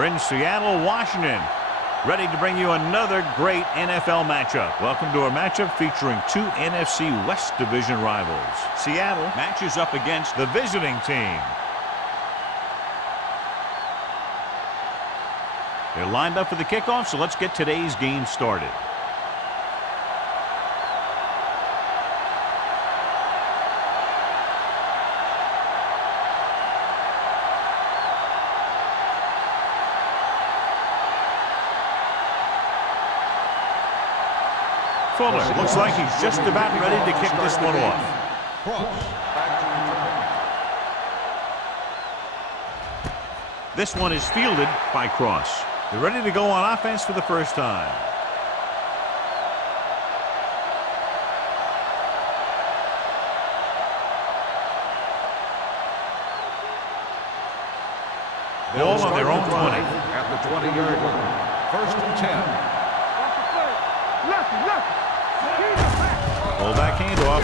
We're in Seattle, Washington, ready to bring you another great NFL matchup. Welcome to our matchup featuring two NFC West Division rivals. Seattle matches up against the visiting team. They're lined up for the kickoff, so let's get today's game started. Fuller looks like he's just about ready to kick this one off. This one is fielded by Cross. They're ready to go on offense for the first time. Ball on their own 20. At the 20-yard line. 1st and 10. Fullback handoff.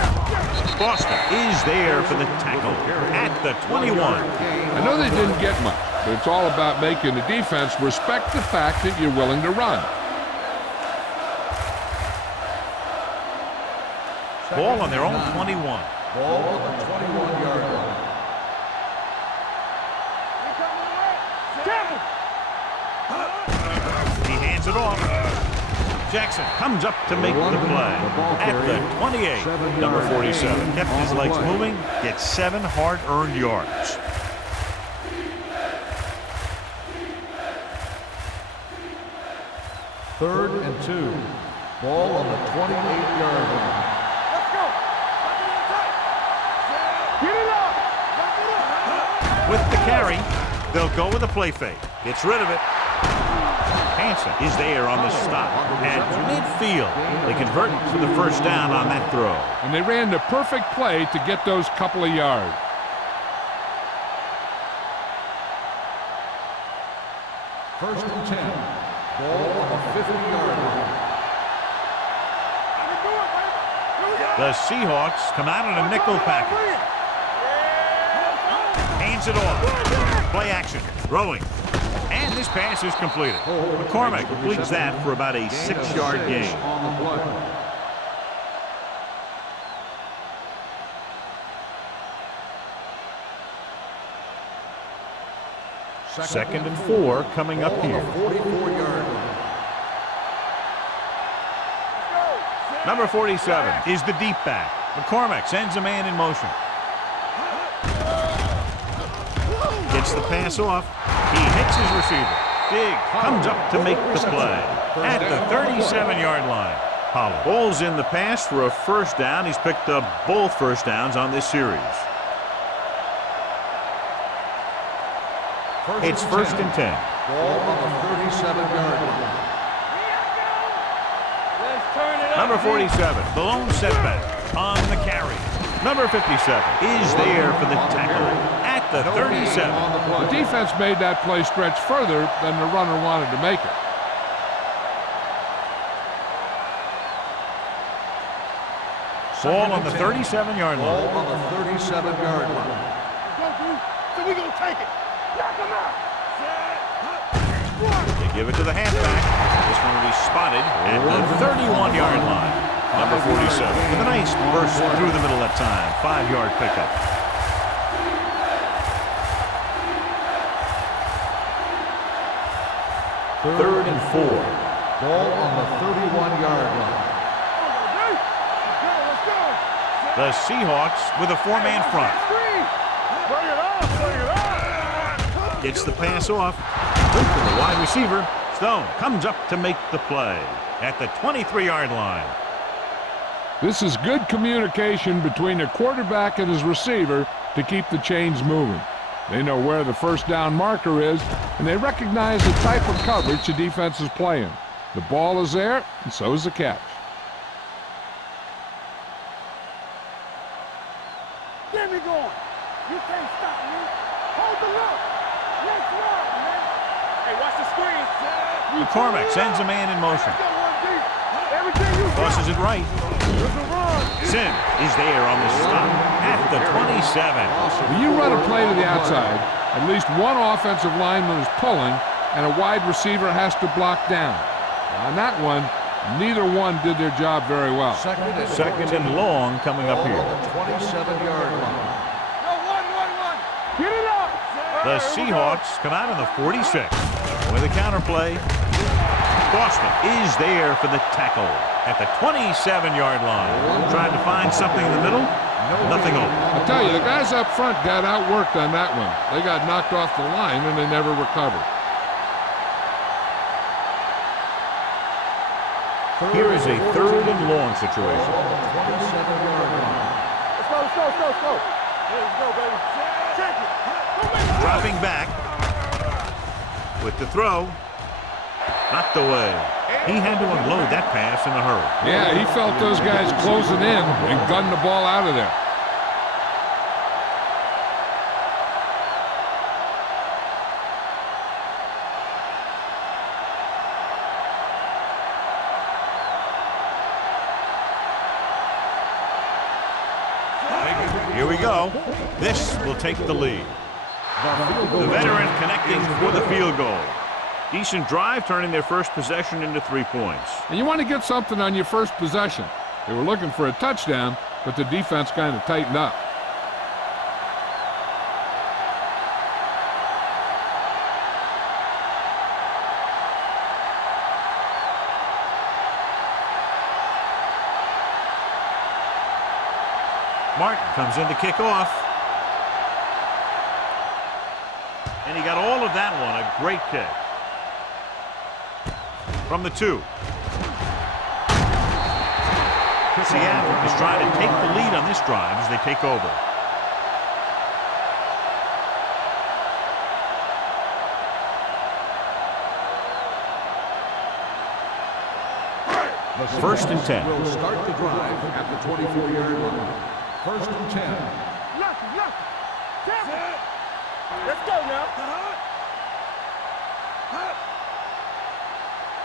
Boston is there for the tackle at the 21. I know they didn't get much, but it's all about making the defense respect the fact that you're willing to run. Ball on their own 21. Ball on the 21-yard line. He hands it off. Jackson comes up to make the play at the 28. Number 47 kept his legs moving, gets 7 hard-earned yards. Third and 2. Ball on the 28-yard line. Let's go. Get it up. With the carry, they'll go with a play fake. Gets rid of it. Hansen is there on the stop at midfield. They convert for the first down on that throw. And they ran the perfect play to get those couple of yards. First and 10. Ball on the 50-yard line. The Seahawks come out in a nickel package. Hands it off. Play action. Throwing. And this pass is completed. McCormick completes that for about a 6-yard gain. On the play. Second and 4 coming up here. 44-yard line. Number 47 is the deep back. McCormick sends a man in motion. Gets the pass off. He hits his receiver. Diggs comes up to make the play at the 37-yard line. Pollard bowls in the pass for a first down. He's picked up both first downs on this series. It's 1st and 10. Ball on the 37-yard line. Number 47, the lone setback on the carry. Number 57 is there for the tackle at the 37. The defense made that play stretch further than the runner wanted to make it. Ball on the 37-yard line. Ball on the 37-yard line. So we gonna take it. Knock him out. They give it to the halfback. This one will be spotted at the 31-yard line. Number 47 with a nice burst through the middle that time. 5-yard pickup. Third and 4. Ball on the 31-yard line. The Seahawks with a 4-man front. Bring it on, bring it on. Gets the pass off. Loop to the wide receiver. Stone comes up to make the play at the 23-yard line. This is good communication between the quarterback and his receiver to keep the chains moving. They know where the first down marker is, and they recognize the type of coverage the defense is playing. The ball is there, and so is the catch. Get me going. You can't stop me. Hold the look. Let's run, man. Hey, watch the screen. McCormick sends a man in motion. Everything you got. Tosses it right. There's a run. Sim is there on the stop at the 27. When you run a play to the outside, at least one offensive lineman is pulling, and a wide receiver has to block down. On that one, neither one did their job very well. Second and long coming up here. 27-yard line. Get it up. The Seahawks come out in the 46 with a counterplay. Boston is there for the tackle at the 27-yard line. Trying to find something in the middle. Nothing open. I tell you, the guys up front got outworked on that one. They got knocked off the line and they never recovered. Here is a third and long situation. 27-yard line. Let's go. Let's go, baby. Check it. Dropping back with the throw. Knocked away. He had to unload that pass in a hurry. Yeah, he felt those guys closing in and gunned the ball out of there. Here we go. This will take the lead. The veteran connecting for the field goal. Decent drive, turning their first possession into 3 points. And you want to get something on your first possession. They were looking for a touchdown, but the defense kind of tightened up. Martin comes in to kick off. And he got all of that one. A great kick. From the 2. Seattle is trying to take the lead on this drive as they take over. First and 10. Will start the drive at the 24-yard line. First and 10. Nothing. Let's go now.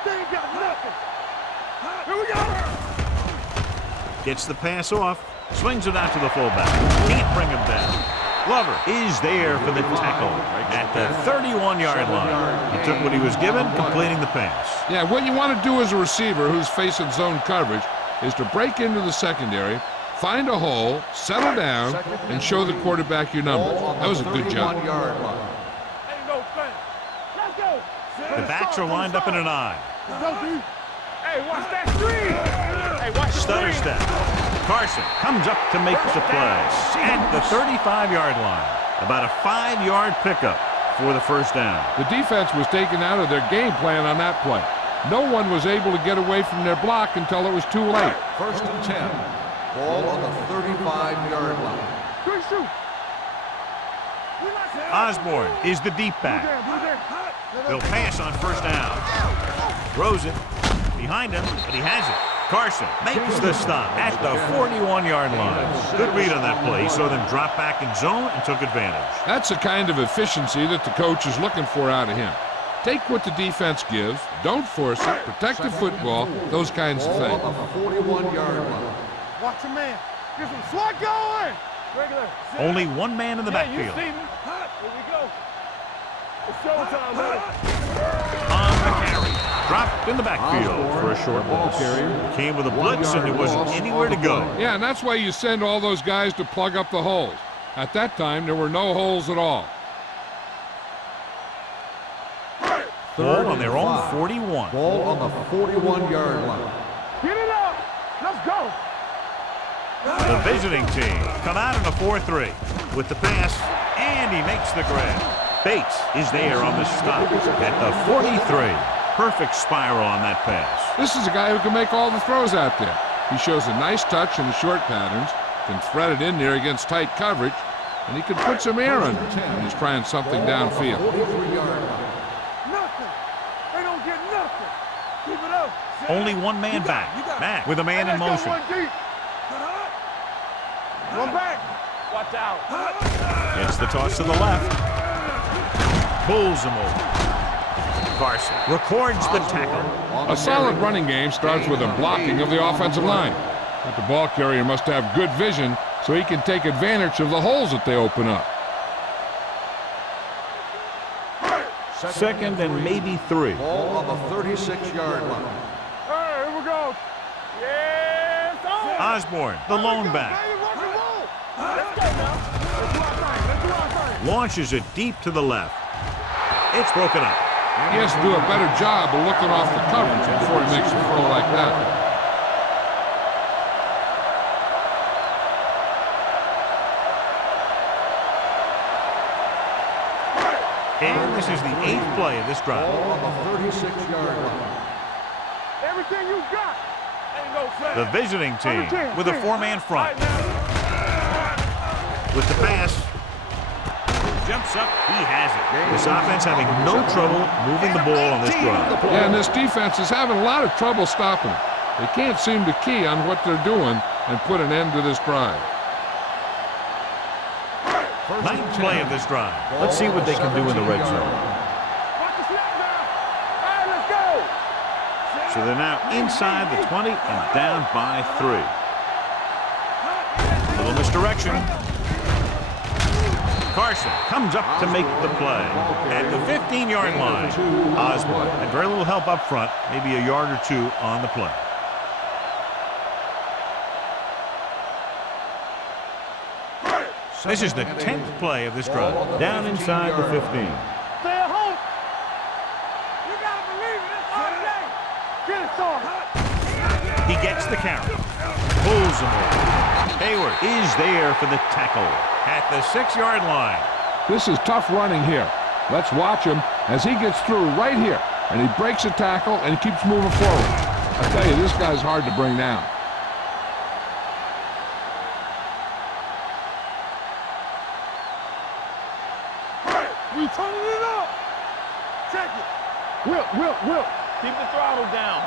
They ain't got nothing. Here we go. Gets the pass off. Swings it out to the fullback. Can't bring him down. Glover is there for the tackle at the 31-yard line. He took what he was given, completing the pass. Yeah, what you want to do as a receiver who's facing zone coverage is to break into the secondary, find a hole, settle down, and show the quarterback your numbers. That was a good job. Ain't no thing. Let's go. The backs are lined up in an eye. Hey, watch that screen. Hey, watch the Stutter screen. step. Carson comes up to make the play at the 35-yard line. About a 5-yard pickup for the first down. The defense was taken out of their game plan on that play. No one was able to get away from their block until it was too late. First and 10. Ball on the 35-yard line. Good shoot. Osborne is the deep back. They'll pass on first down. Throws it. Behind him, but he has it. Carson makes the stop at the 41-yard line. Good read on that play. He saw them drop back in zone and took advantage. That's the kind of efficiency that the coach is looking for out of him. Take what the defense gives, don't force it, protect the football, those kinds of things. Ball on the 41-yard line. Watch your man. Get some slot going. Regular. Only one man in the backfield. Here we go. It's showtime, man. On the carry. Dropped in the backfield for a short pass. Came with a blitz and there wasn't anywhere to go. Yeah, and that's why you send all those guys to plug up the holes. At that time, there were no holes at all. Ball on their own 41. Ball on the 41-yard line. Get it up. Let's go. The visiting team come out in a 4-3 with the pass, and he makes the grab. Bates is there on the stop at the 43. Perfect spiral on that pass. This is a guy who can make all the throws out there. He shows a nice touch in the short patterns, can thread it in there against tight coverage, and he can put some air under it when he's trying something downfield. 43-yard line. Nothing. They don't get nothing. Keep it up. Only one man back. Matt with a man in motion. One deep. One back. Watch out. Gets the toss to the left. Pulls him over. Carson records the tackle. A solid running game starts with a blocking of the offensive line. But the ball carrier must have good vision so he can take advantage of the holes that they open up. Second and maybe 3. Ball on the 36-yard line. All right, here we go. Yes, Osborne, the lone back, Let's go now. Let's do our thing. Let's do our thing. launches it deep to the left. It's broken up. He has to do a better job of looking off the coverage before he makes a throw like that. And this is the 8th play of this drive. Ball on the 36-yard line. Everything you got. Ain't no flag. The visiting team with a 4-man front. With the pass. Jumps up. He has it. This offense having no trouble moving the ball on this drive. Yeah, and this defense is having a lot of trouble stopping it. They can't seem to key on what they're doing and put an end to this drive. 9th play of this drive. Let's see what they can do in the red zone. Watch the snap now. All right, let's go. So they're now inside the 20 and down by 3. Little misdirection. Carson comes up to make the play at the 15-yard line. Osborne had very little help up front, maybe a yard or 2 on the play. This is the 10th play of this drive. Down inside the 15. Stay at home. You gotta believe it. It's all day. Get it started. He gets the carry. Pulls him over. Hayward is there for the tackle at the 6-yard line. This is tough running here. Let's watch him as he gets through right here. And he breaks a tackle and he keeps moving forward. I tell you, this guy's hard to bring down. We turning it up. Check it. Whip. Keep the throttle down.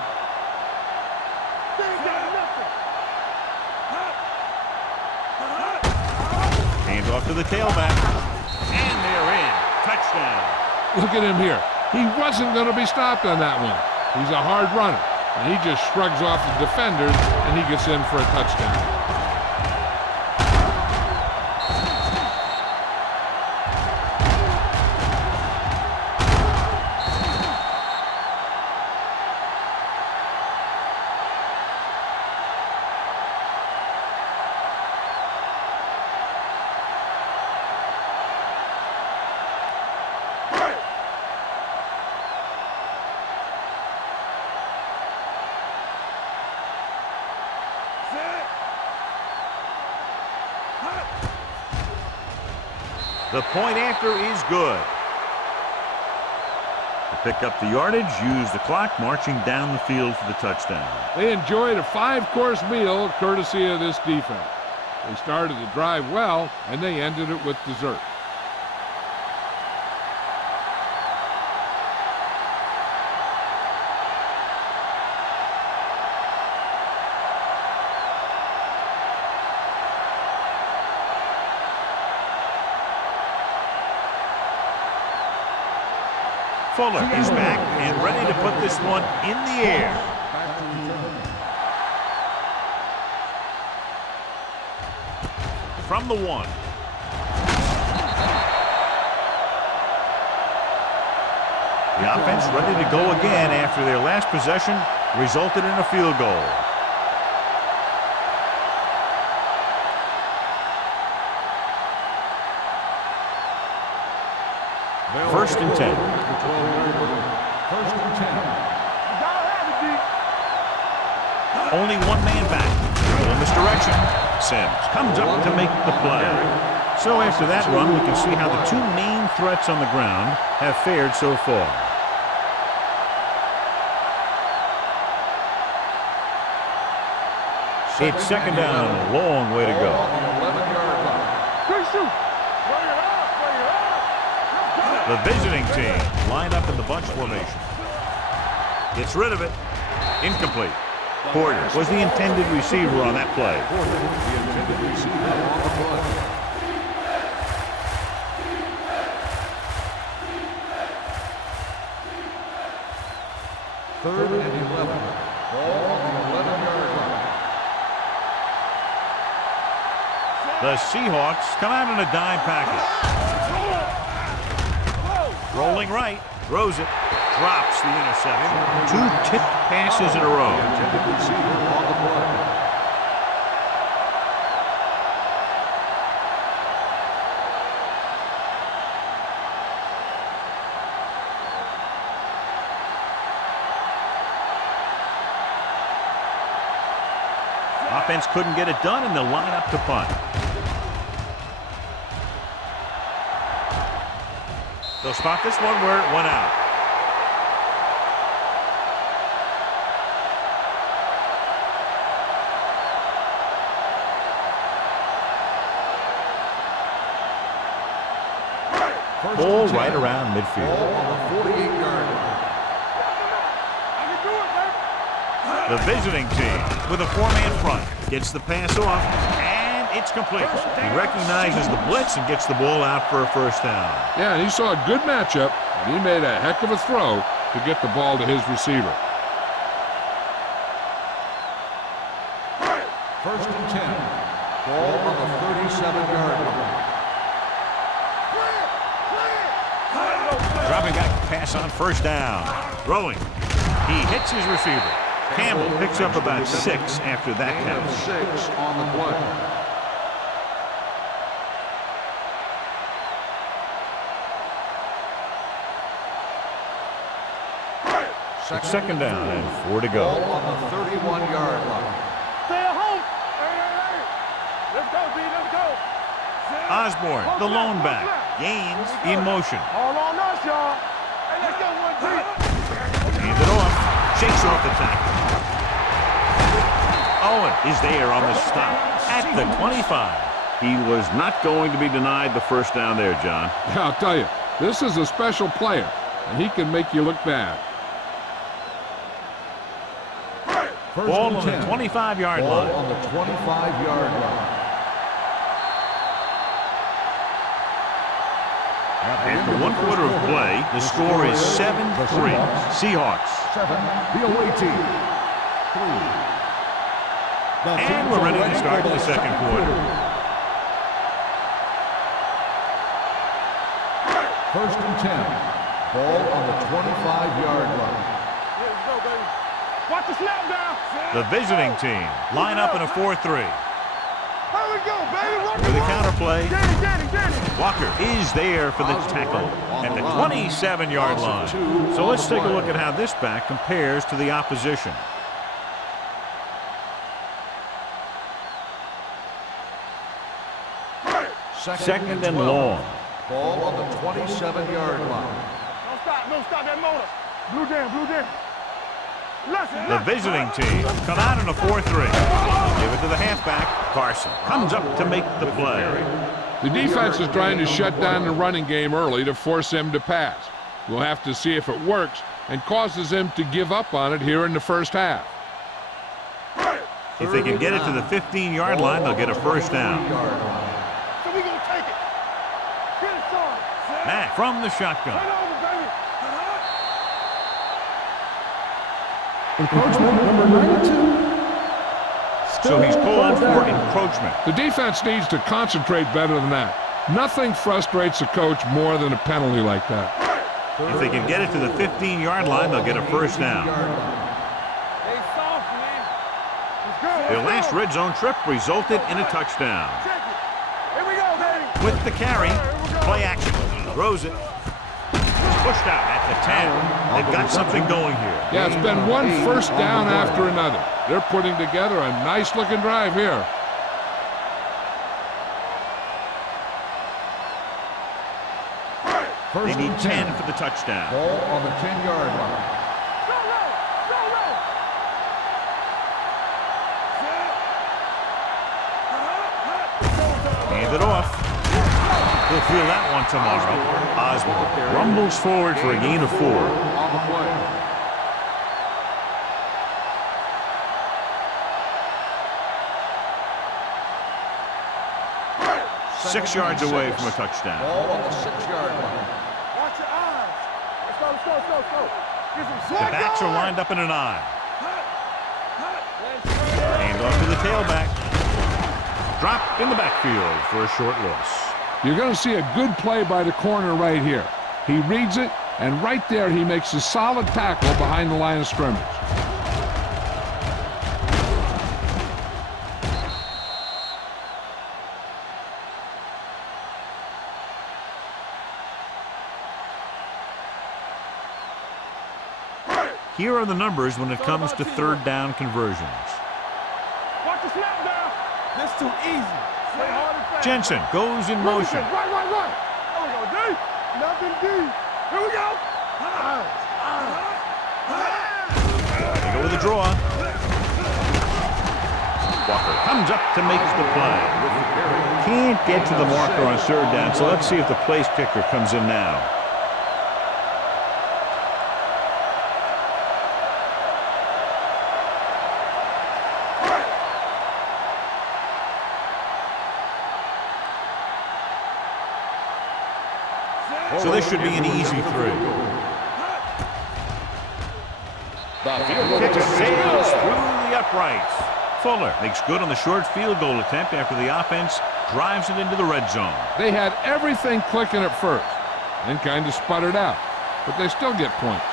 They ain't got nothing. Hands off to the tailback. And they're in. Touchdown. Look at him here. He wasn't going to be stopped on that one. He's a hard runner. And he just shrugs off the defenders, and he gets in for a touchdown. The point after is good. To pick up the yardage, use the clock, marching down the field for the touchdown. They enjoyed a 5-course meal courtesy of this defense. They started the drive well, and they ended it with dessert. Fuller is back and ready to put this one in the air. From the 1. The offense ready to go again after their last possession resulted in a field goal. First and 10. First and 10. Only one man back. Little misdirection. Sims comes up to make the play. So after that run, we can see how the 2 main threats on the ground have fared so far. It's second down, a long way to go. Good shoot. The visiting team lined up in the bunch formation. Gets rid of it. Incomplete. Porter was the intended receiver on that play. Third and 11. Ball on the 11-yard line. The Seahawks come out in a dime package. Rolling right. Throws it. Drops the interception. 2 tipped passes in a row. Intended receiver on the play. Offense couldn't get it done, and they'll line up to punt. They'll spot this one where it went out. Ball right around midfield. Ball on the 48-yard line. The visiting team with a 4-man front gets the pass off, and it's complete. He recognizes the blitz and gets the ball out for a first down. Yeah, and he saw a good matchup, and he made a heck of a throw to get the ball to his receiver. First and 10. Ball on the 37-yard line. Dropping back pass on first down. Throwing. He hits his receiver. Campbell picks up about 6 after that catch. 6 on the play. Second down and 4 to go. Ball on the 31-yard line. Stay at home. Hey. Let's go, B. Let's go. Osborne, the lone back, gains in motion. All on us, y'all. Hey, let's go, 1-3. Hands it off. Shakes off the tackle. Owen is there on the stop at the 25. He was not going to be denied the first down there, John. Yeah, I'll tell you, this is a special player, and he can make you look bad. First Ball and on the 10. 25-yard Ball line. on the 25-yard line. After 1 quarter of play, the score is 7-3. Seahawks. 7, the away team. 3. And we're ready to start the second quarter. First and 10. Ball on the 25-yard line. Let's go, baby. Watch the snap down. The visiting team line up in a 4-3. Here we go, baby. With the counterplay, Danny. Walker is there for the tackle at the 27-yard line. So let's take a look at how this back compares to the opposition. Second and long. Ball on the 27-yard line. Don't stop that motor. Blue down. The visiting team come out in a 4-3. Give it to the halfback. Carson comes up to make the play. The defense is trying to shut down the running game early to force him to pass. We'll have to see if it works and causes him to give up on it here in the first half. If they can get it to the 15-yard line, they'll get a first down. So we gonna take it. Get it started. Mack from the shotgun. Right over, baby. Encroachment number 92. So he's called for encroachment. The defense needs to concentrate better than that. Nothing frustrates a coach more than a penalty like that. If they can get it to the 15-yard line, they'll get a first down. Hey, soft, man. Let's go. Their last red zone trip resulted in a touchdown. Check it. Here we go, baby. With the carry, play action. Throws it. Pushed out at the 10. They've got something going here. Yeah, it's been one first down after another. They're putting together a nice-looking drive here. They need 10 for the touchdown. Ball on the 10-yard line. Hand it off. He'll feel that one tomorrow. Osborne rumbles forward for a gain of 4. On the play. 6 yards away from a touchdown. Ball on the 6-yard line. Watch your eyes. Let's go. Get some The backs are lined up in an I. Hand off to the tailback. Dropped in the backfield for a short loss. You're going to see a good play by the corner right here. He reads it, And right there, he makes a solid tackle behind the line of scrimmage. Here are the numbers when it comes to third down conversions. Watch the snap down. That's too easy. Play hard and fast. Jensen goes in motion. Right. There we go, D. Nothing D. Here we go. They go with the draw. Walker comes up to make the play. Can't get to the marker on third down, so let's see if the place kicker comes in now. So this should be an easy three. Kick sails through the uprights. Fuller makes good on the short field goal attempt after the offense drives it into the red zone. They had everything clicking at first, then kind of sputtered out, but they still get points.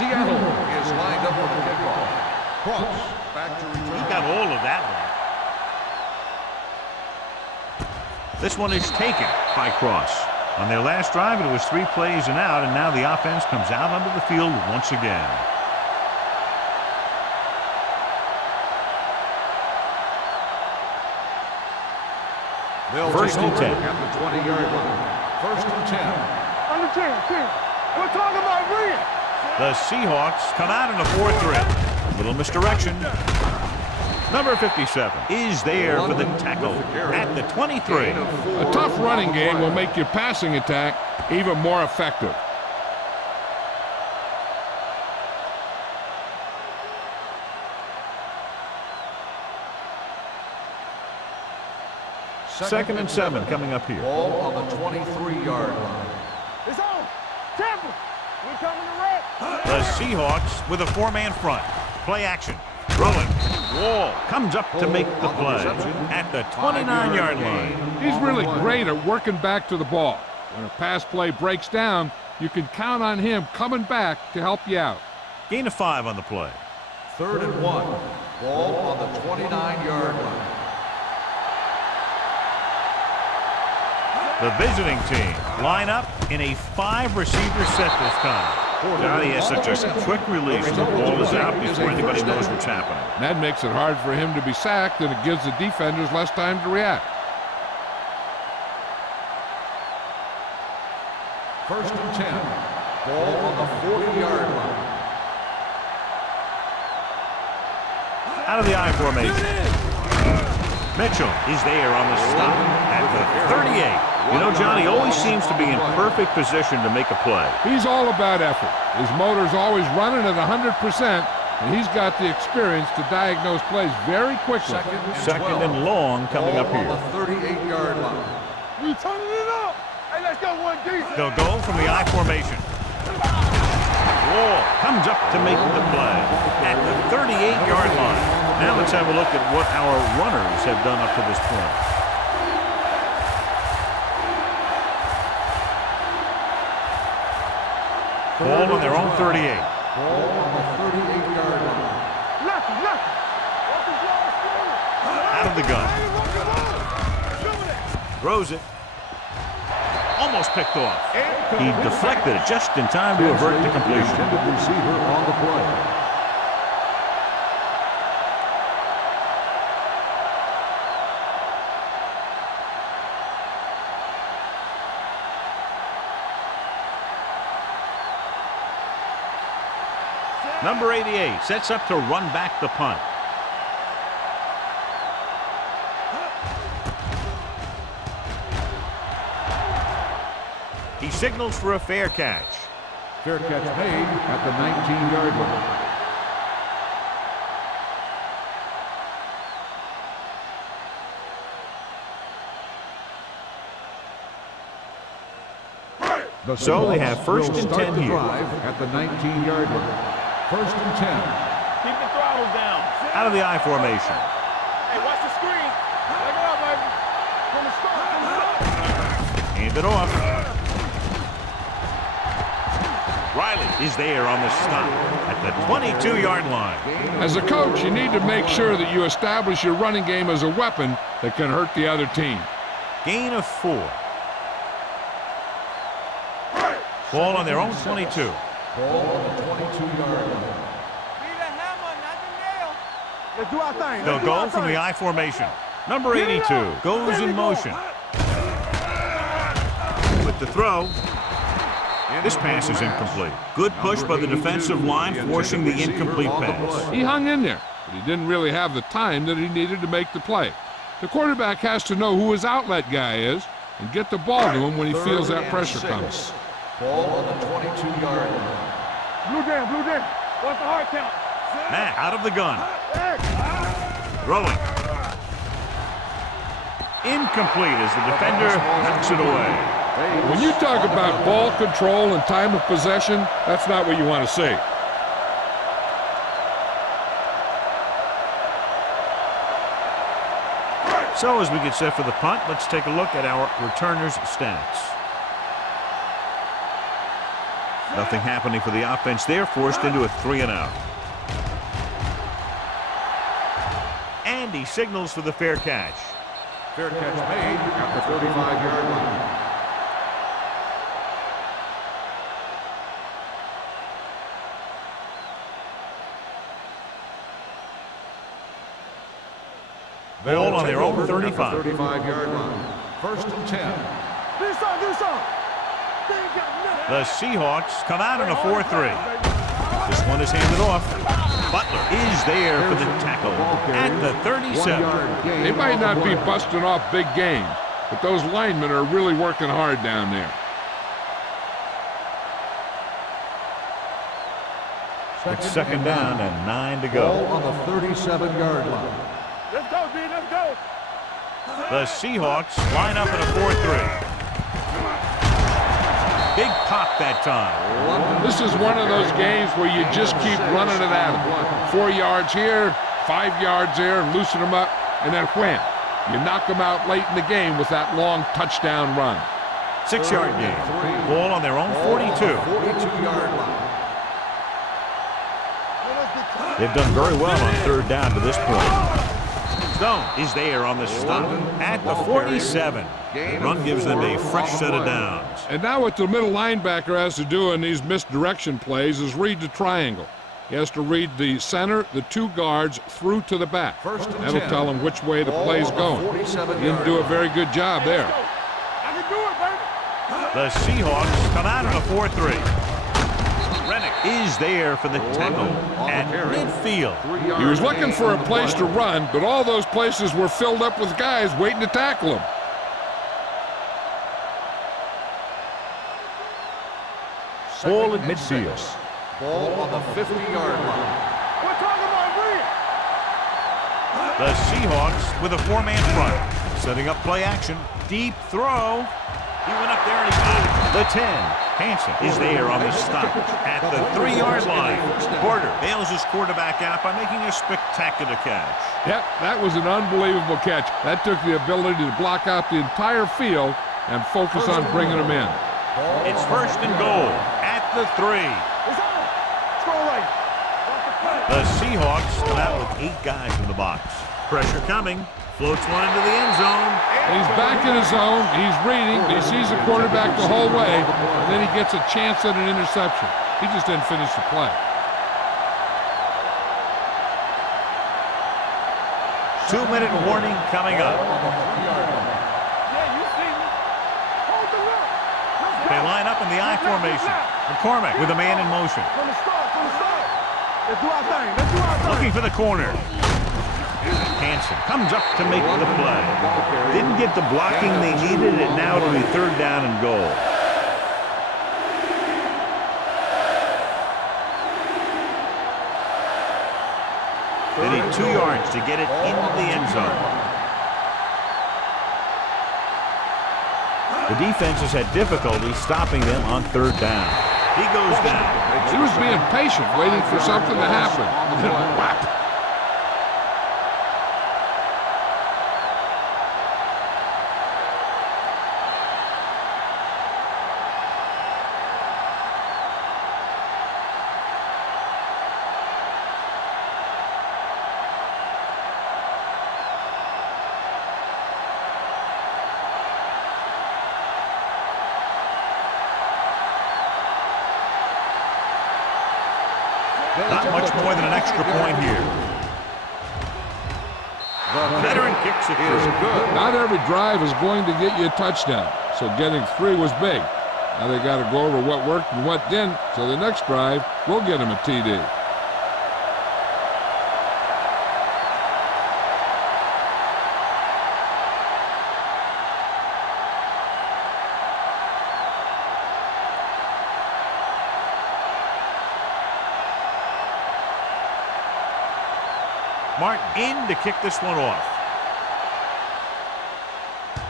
Seattle is lined up for the kickoff. Cross back to return. He got all of that one. This one is taken by Cross. On their last drive, it was 3 plays and out, and now the offense comes out onto the field once again. They'll First take and over 10. at the 20-yard line. First and 10. Under 10. We're talking about bringing. The Seahawks come out in a 4-3. Little misdirection. Number 57 is there for the tackle at the 23. A tough running game will make your passing attack even more effective. Second and 7 coming up here. Ball on the 23-yard line. It's on. Tampa. We're coming to red. The Seahawks with a 4-man front. Play action. Throwing. Wall comes up to make the play at the 29-yard line. He's really great at working back to the ball. When a pass play breaks down, you can count on him coming back to help you out. Gain of 5 on the play. 3rd and 1. Ball on the 29-yard line. The visiting team line up in a 5-receiver set this time. Johnny has such a quick release. The ball is out before anybody knows what's happening. And that makes it hard for him to be sacked, and it gives the defenders less time to react. First and 10. Ball on the 40-yard line. Out of the I formation. Mitchell is there on the stop at the 38. You know, Johnny always seems to be in perfect position to make a play. He's all about effort. His motor's always running at 100%, and he's got the experience to diagnose plays very quickly. Second and long coming up here. On the 38-yard line. We turning it up. Hey, let's go one deep. They'll go from the I formation. Wall comes up to make the play at the 38-yard line. Now let's have a look at what our runners have done up to this point. Ball on their own 38. Ball on the 38-yard line. Nothing. Out of the gun. Throws it. Almost picked off. He deflected it just in time to avert the completion. Intended receiver on the play. Number 88 sets up to run back the punt. He signals for a fair catch. Fair catch made at the 19-yard line. So they have first and 10 here. At the 19-yard line. First and 10. Keep the throttle down. Out of the I formation. Hey, watch the screen. Leg it up, baby. From the start. Hand it off. Riley is there on the stop at the 22-yard line. As a coach, you need to make sure that you establish your running game as a weapon that can hurt the other team. Gain of 4. Ball on their own 22. Ball on the 22-yard line. Let's do our thing. They'll go from the I formation. Number 82 goes in motion. With the throw. This pass is incomplete. Good push by the defensive line, forcing the incomplete pass. He hung in there, but he didn't really have the time that he needed to make the play. The quarterback has to know who his outlet guy is and get the ball to him when he feels that pressure coming. Ball on the 22-yard line. Blue down. What's the hard count? Matt out of the gun. Throwing. Incomplete as the defender knocks it away. When you talk about ball control and time of possession, that's not what you want to see. So as we get set for the punt, let's take a look at our returners' stats. Nothing happening for the offense there, forced into a 3-and-out. And he signals for the fair catch. Fair catch made at the 35-yard line. Ball on their own 35. 35-yard line. First and 10. Do something. The Seahawks come out in a 4-3. This one is handed off. Butler is there for the tackle at the 37. They might not be busting off big games, but those linemen are really working hard down there. It's second down and 9 to go. Ball on the 37-yard line. Let's go, B. Let's go. The Seahawks line up in a 4-3. Big pop that time. This is one of those games where you just keep running it at them. 4 yards here, 5 yards there, loosen them up, and then wham. You knock them out late in the game with that long touchdown run. 6-yard gain. Ball on their own 42. 42-yard line. They've done very well on third down to this point. Stone is there on the stop at the 47. The run gives them a fresh set of downs. And now what the middle linebacker has to do in these misdirection plays is read the triangle. He has to read the center, the 2 guards, through to the back. That'll tell him which way the play's going. He didn't do a very good job there. I can do it, baby. The Seahawks come out in a 4-3. Rennick is there for the tackle at midfield. He was looking for a place to run, but all those places were filled up with guys waiting to tackle him. Ball at midfield. Ball on the 50-yard line. We're talking about Reed. The Seahawks with a 4-man front. Setting up play action. Deep throw. He went up there and he got it. The 10. Hansen is there on the stop at the 3-yard line. Porter bails his quarterback out by making a spectacular catch. Yep, that was an unbelievable catch. That took the ability to block out the entire field and focus on bringing them in. It's first and goal at the 3. It's on. Score right. The Seahawks come out with 8 guys in the box. Pressure coming. Floats one into the end zone. He's back in his zone. He's reading. He sees the quarterback the whole way, and then he gets a chance at an interception. He just didn't finish the play. 2-minute warning coming up. Yeah, you see me. Hold the look. They line up in the I formation. McCormick with a man in motion. From the start. Let's do our thing. Looking for the corner. Hansen comes up to make the play. Didn't get the blocking they needed, and now it'll be third down and goal. They need 2 yards to get it into the end zone. The defense has had difficulty stopping them on third down. He goes down. He was being patient, waiting for something to happen. Whap. Not much more than an extra point here. The veteran kicks it through. Not every drive is going to get you a touchdown, so getting 3 was big. Now they got to go over what worked and what didn't, so the next drive will get them a TD. Martin in to kick this one off.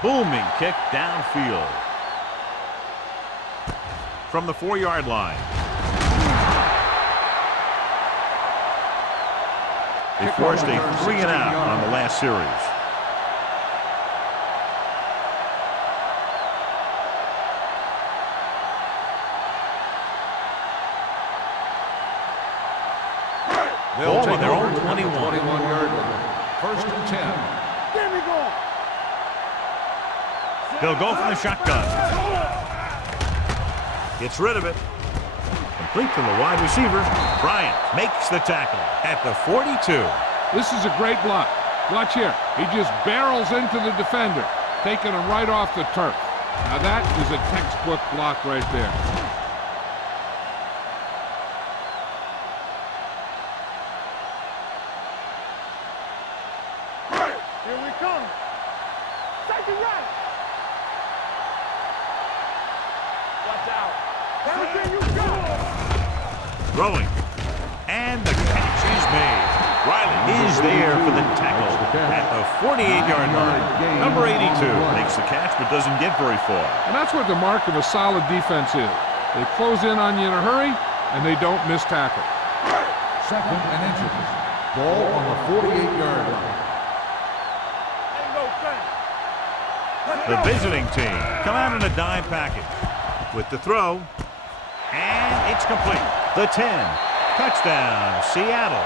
Booming kick downfield. From the 4-yard line. They forced a 3-and-out on the last series. Ball on their own 21-yard line. First and 10. There we go. They'll go from the shotgun. Gets rid of it. Complete to the wide receiver. Bryant makes the tackle at the 42. This is a great block. Watch here. He just barrels into the defender, taking him right off the turf. Now that is a textbook block right there. Here we come. Take it right. Watch out. Everything you got. Throwing. And the catch is made. Riley is there for the tackle at the 48-yard line. Number 82 makes the catch but doesn't get very far. And that's what the mark of a solid defense is. They close in on you in a hurry, and they don't miss tackle. Second and inches. Ball on the 48-yard line. Ain't no thing. The visiting team come out in a dime package with the throw, and it's complete. The 10. Touchdown, Seattle.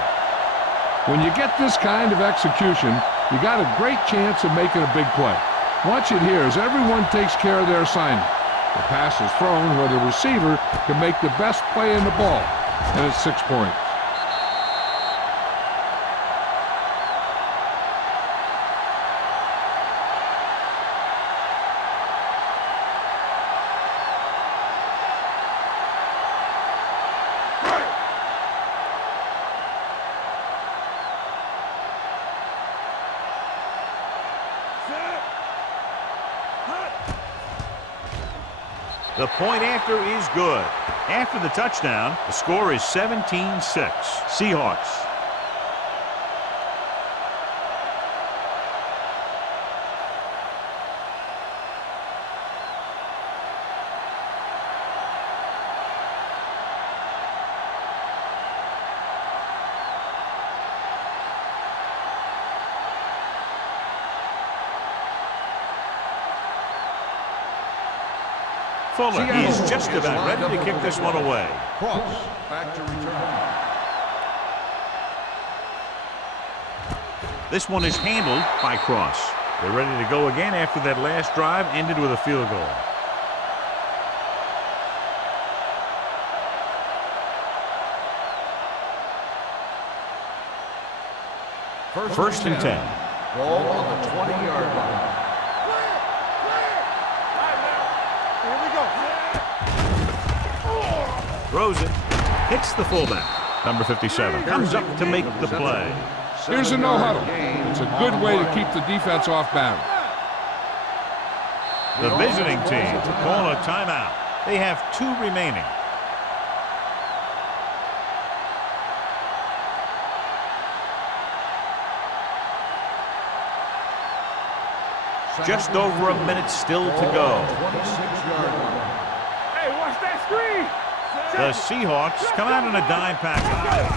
When you get this kind of execution, you got a great chance of making a big play. Watch it here as everyone takes care of their assignment. The pass is thrown where the receiver can make the best play in the ball, and it's 6 points. The point after is good. After the touchdown, the score is 17-6. Seahawks. Fuller is just about ready to kick this one away. Cross. Back to return. This one is handled by Cross. They're ready to go again after that last drive ended with a field goal. First and 10. Ball on the 20-yard line. Here we go. Throws it. Hits the fullback. Number 57 comes up to make the play. Here's a no-huddle. It's a good way to keep the defense off balance. The visiting team to call a timeout. They have 2 remaining. Just over a minute still to go. 26-yard line. Hey, watch that screen. The Seahawks come out in a dime package.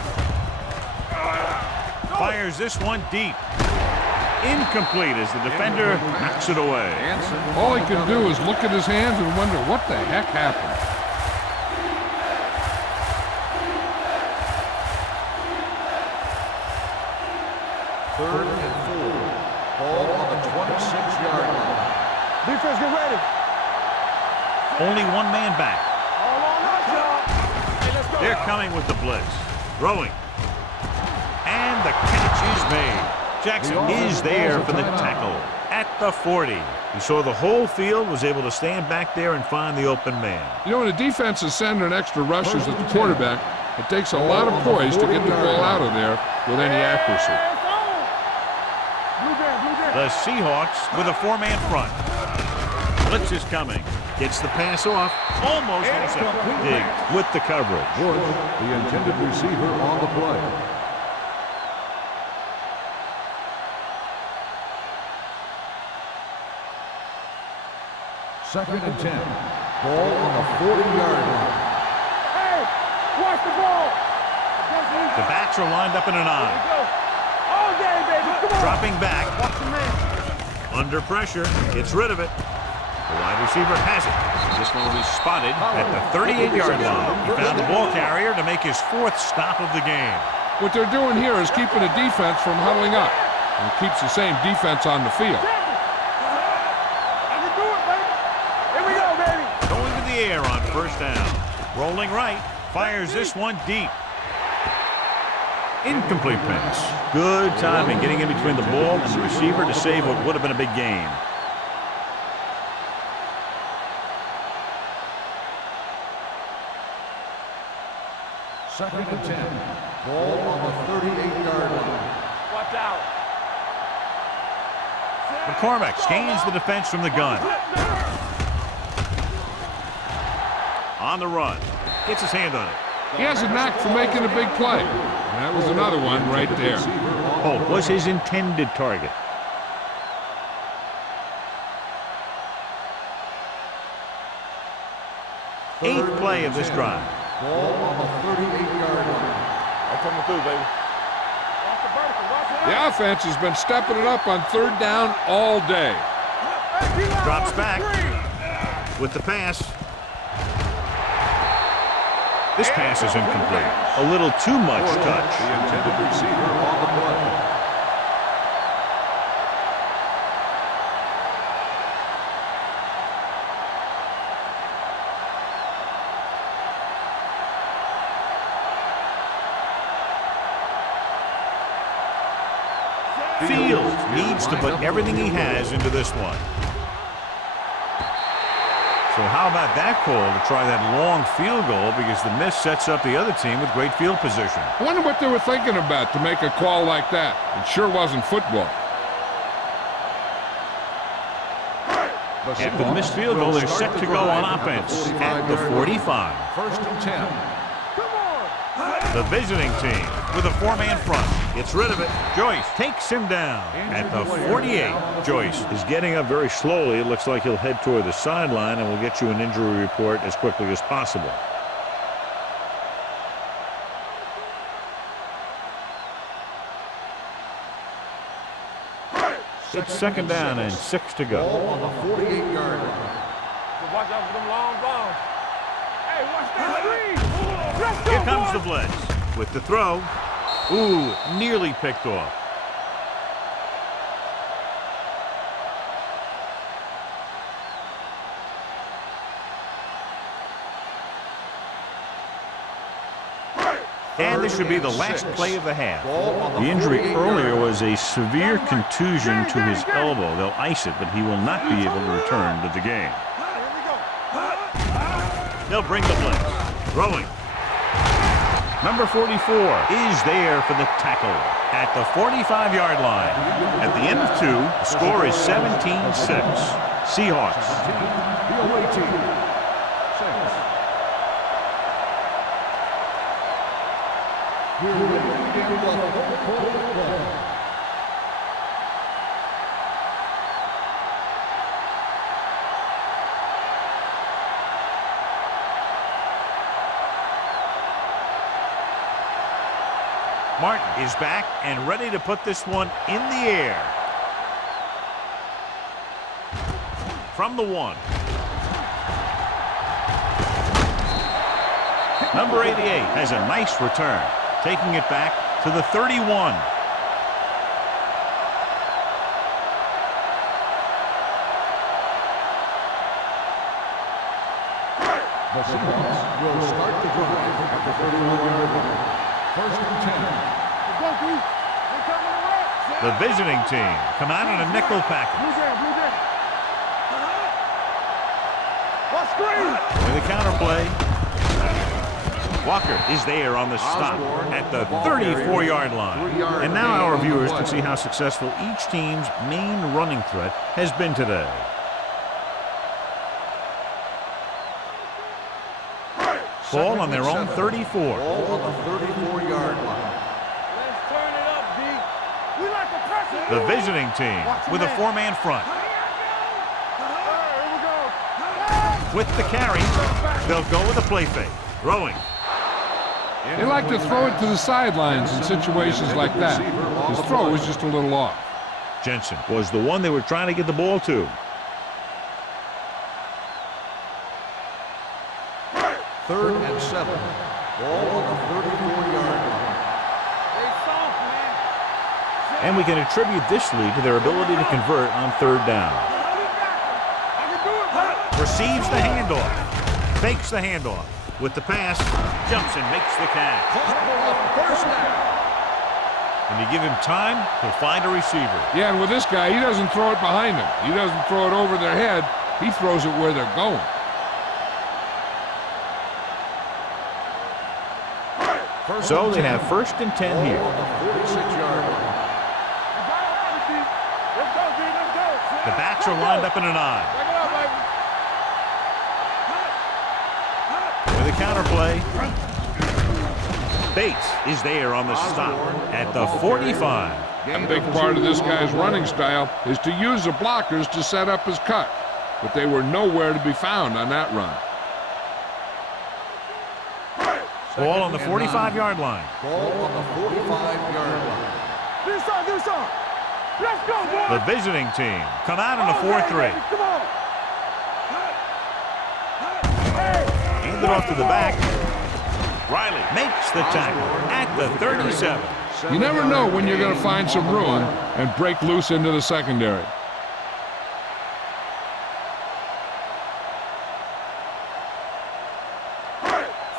Fires this one deep. Incomplete as the defender knocks it away. All he can do is look at his hands and wonder what the heck happened. Third and 4. Ball on the 26-yard line. Defense, get ready. Only one man back. All on us, y'all. Hey, let's go. They're coming with the blitz. Throwing. And the catch is made. Jackson is there for the tackle at the 40. He saw the whole field, was able to stand back there and find the open man. You know, when a defense is sending extra rushers at the quarterback, it takes a lot of poise to get the ball out of there with any accuracy. The Seahawks with a 4-man front. Blitz is coming. Gets the pass off. Almost intercepted. Dig with the coverage. Bush, the intended receiver on the play. Second and 10. Ball on the 40-yard line. Hey, watch the ball. The backs are lined up in an eye. All day, baby. Come on. Dropping back. Watch the man. Under pressure. Gets rid of it. The wide receiver has it. This one will be spotted at the 38-yard line. He found the ball carrier to make his 4th stop of the game. What they're doing here is keeping the defense from huddling up. And it keeps the same defense on the field. I can do it, baby. Here we go, baby. Going to the air on first down. Rolling right. Fires this one deep. Incomplete pass. Good timing getting in between the ball and the receiver to save what would have been a big gain. Second and 10. Ball on the 38-yard line. Watch out. McCormick scans the defense from the gun. On the run. Gets his hand on it. He has a knack for making a big play. And that was another one right there. Holt was his intended target. Eighth play of this drive. Ball on the 38-yard line. I'm coming through, baby. Watch the vertical. Watch it. The offense has been stepping it up on third down all day. Drops back with the pass. This pass is incomplete. A little too much touch. The intended receiver on the play. Fields needs to put everything he has into this one. So how about that call to try that long field goal, because the miss sets up the other team with great field position. I wonder what they were thinking about to make a call like that. It sure wasn't football. After the missed field goal, they're set to go on offense at the 45. First and 10. The visiting team with a 4-man front gets rid of it. Joyce takes him down at the 48. Joyce is getting up very slowly. It looks like he'll head toward the sideline, and we'll get you an injury report as quickly as possible. It's second down and 6 to go. Ball on the 48-yard line. Watch out for them long balls. Hey, watch that screen. Let's go, Here comes the boys. blitz with the throw. Ooh, nearly picked off. And this should be the last play of the half. The injury earlier was a severe contusion to his elbow. They'll ice it, but he will not be able to return to the game. They'll bring the blitz. Throwing. Number 44 is there for the tackle at the 45-yard line. At the end of 2, the score is 17-6. Seahawks. The away team. 6. Here we begin the football. Martin is back and ready to put this one in the air. From the 1. Number 88 has a nice return, taking it back to the 31. The Seahawks will start the drive at the 31-yard line. First and 10. The visiting team come out in a nickel package. With a counterplay. Walker is there on the stop at the 34-yard line. And now our viewers can see how successful each team's main running threat has been today. Ball on their own 34. Ball on the 34-yard line. Let's turn it up, D. We like to press it. The visiting team with a 4-man front. Here we go. With the carry, they'll go with a play fake. Throwing. They like to throw it to the sidelines in situations like that. His throw was just a little off. Jensen was the one they were trying to get the ball to. Third and 7. Ball on the 34-yard line. They soft, man. And we can attribute this lead to their ability to convert on 3rd down. I can do it, man. Receives the handoff. Fakes the handoff. With the pass, jumps and makes the catch. Caught for a first down. And you give him time, he'll find a receiver. Yeah, and with this guy, he doesn't throw it behind them. He doesn't throw it over their head. He throws it where they're going. So they have 1st and 10 here. On the 46-yard line. Let's go, D. Let's go. The backs are lined up in an I. Check it out, baby. With a counterplay. Bates is there on the stop at the 45. A big part of this guy's running style is to use the blockers to set up his cut. But they were nowhere to be found on that run. Ball on the 45-yard line. Ball on the 45-yard line. Do something. Let's go, boy. The visiting team come out in a 4-3. Come on. Hand it off to the back. Riley makes the tackle at the 37. You never know when you're going to find some room and break loose into the secondary.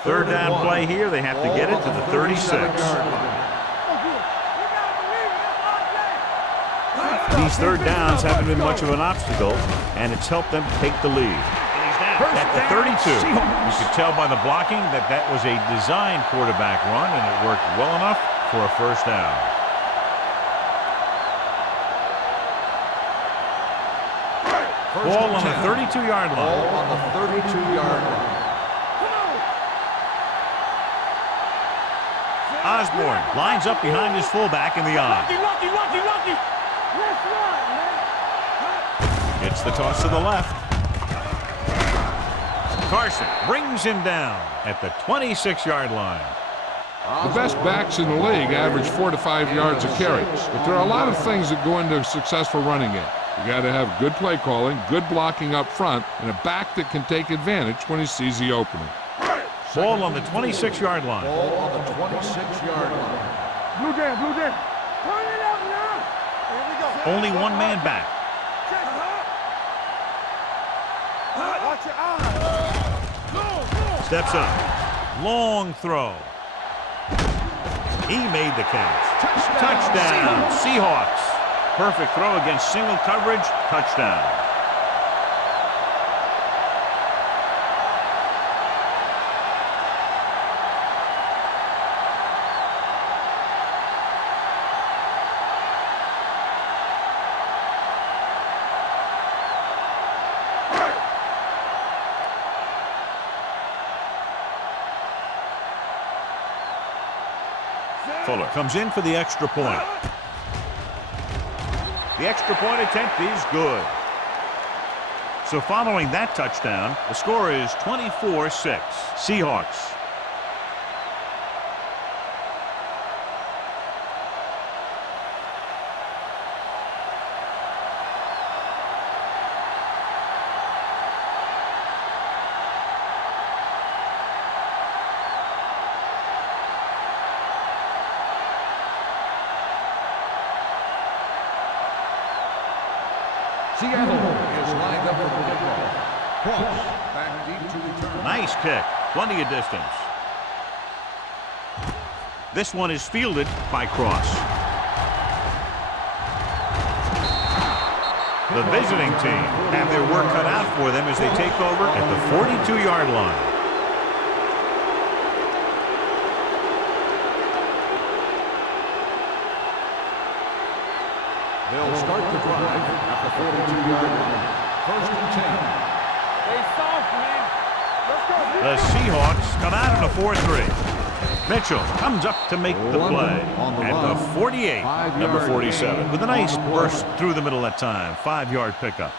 Third down play here. They have to get it to the 36. These third downs haven't been much of an obstacle, and it's helped them take the lead. At the 32. You could tell by the blocking that that was a design quarterback run, and it worked well enough for a first down. Ball on the 32-yard line. Ball on the 32-yard line. Osborne lines up behind his fullback in the I. Lucky. Let's run, man. Gets the toss to the left. Carson brings him down at the 26-yard line. The best backs in the league average 4 to 5 yards a carry, but there are a lot of things that go into a successful running game. You got to have good play calling, good blocking up front, and a back that can take advantage when he sees the opening. Ball on the 26-yard line. Ball on the 26-yard line. Blue jam. Turn it up now. Here we go. Only one man back. Watch your eyes. Steps up. Long throw. He made the catch. Touchdown, Seahawks. Perfect throw against single coverage. Touchdown. Fuller comes in for the extra point. The extra point attempt is good. So following that touchdown, the score is 24-6. Seahawks. Seattle is lined up for the kickoff. Cross back deep to return. Nice kick. Plenty of distance. This one is fielded by Cross. The visiting team have their work cut out for them as they take over at the 42-yard line. They'll start the drive at the 42-yard line. First and 10. Stay soft, man. Let's go. The Seahawks come out in a 4-3. Mitchell comes up to make the play at the 48, number 47, with a nice burst through the middle that time. 5-yard pickup.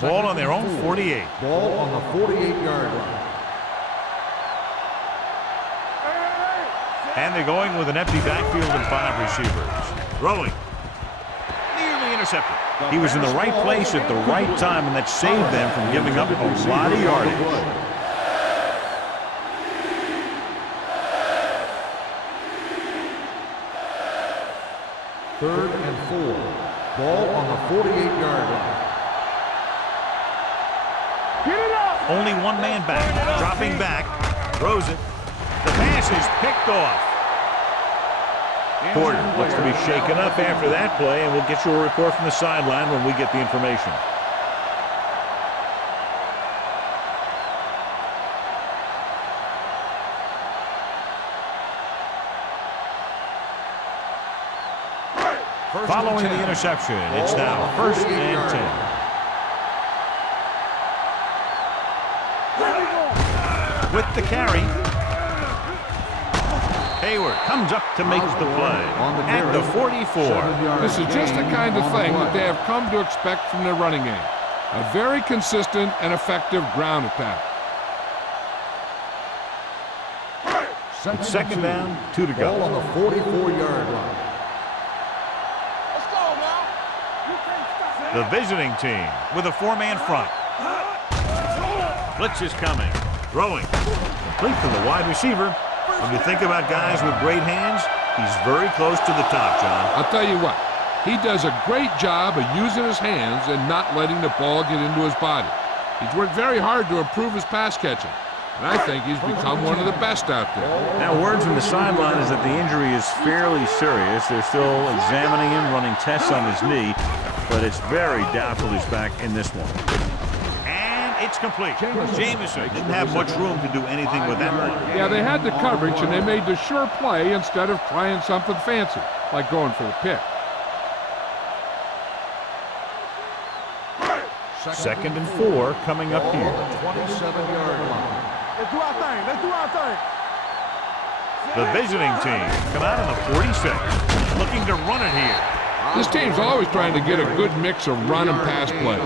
Ball on their own 48. Ball on the 48-yard line. And they're going with an empty backfield and 5 receivers. Throwing. Nearly intercepted. He was in the right place at the right time, and that saved them from giving up a lot of yardage. Third and 4. Ball on the 48-yard line. Get it up. Only one man back. Dropping back. Throws it. The pass is picked off. Porter looks to be shaken up after that play, and we'll get you a report from the sideline when we get the information. Following the interception, it's now first and 10. With the carry, Hayward comes up to make the play at the 44. This is just the kind of thing that they have come to expect from their running game. A very consistent and effective ground attack. Second down, 2 to Ball go. on the 44-yard line. Let's go now. You can't stop. The visiting team with a 4-man front. Blitz is coming. Throwing. Complete to the wide receiver. When you think about guys with great hands, he's very close to the top, John. I'll tell you what, he does a great job of using his hands and not letting the ball get into his body. He's worked very hard to improve his pass catching, and I think he's become one of the best out there. Now, word from the sideline is that the injury is fairly serious. They're still examining him, running tests on his knee, but it's very doubtful he's back in this one. It's complete. Jameson didn't have much room to do anything with that one. Yeah, they had the coverage, and they made the sure play instead of trying something fancy, like going for a pick. Second and 4 coming up here. 27-yard line. Let's do our thing. Let's do our thing. The visiting team come out on the 46, looking to run it here. This team's always trying to get a good mix of run and pass plays.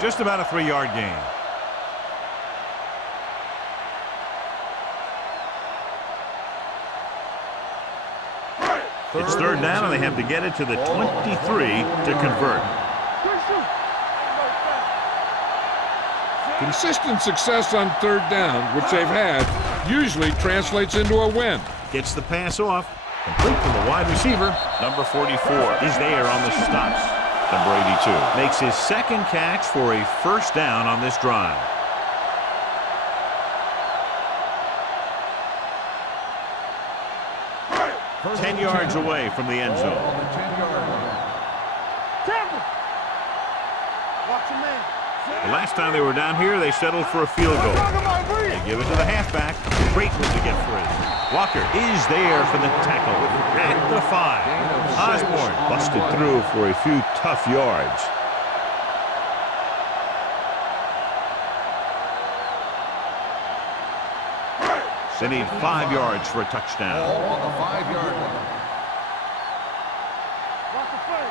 Just about a 3-yard gain. It's third down, and they have to get it to the 23 to convert. Consistent success on third down, which they've had, usually translates into a win. Gets the pass off. Complete to the wide receiver. Number 44 is there on the stops. Number 82 makes his second catch for a first down on this drive. First 10 yards away from the end zone. On the 10-yard line. Watch your man. The last time they were down here, they settled for a field goal. They give it to the halfback. Creighton to get free. Walker is there for the tackle at the 5. Osborne busted through for a few tough yards. They need 5 yards for a touchdown. Ball on the 5-yard line. Watch the play.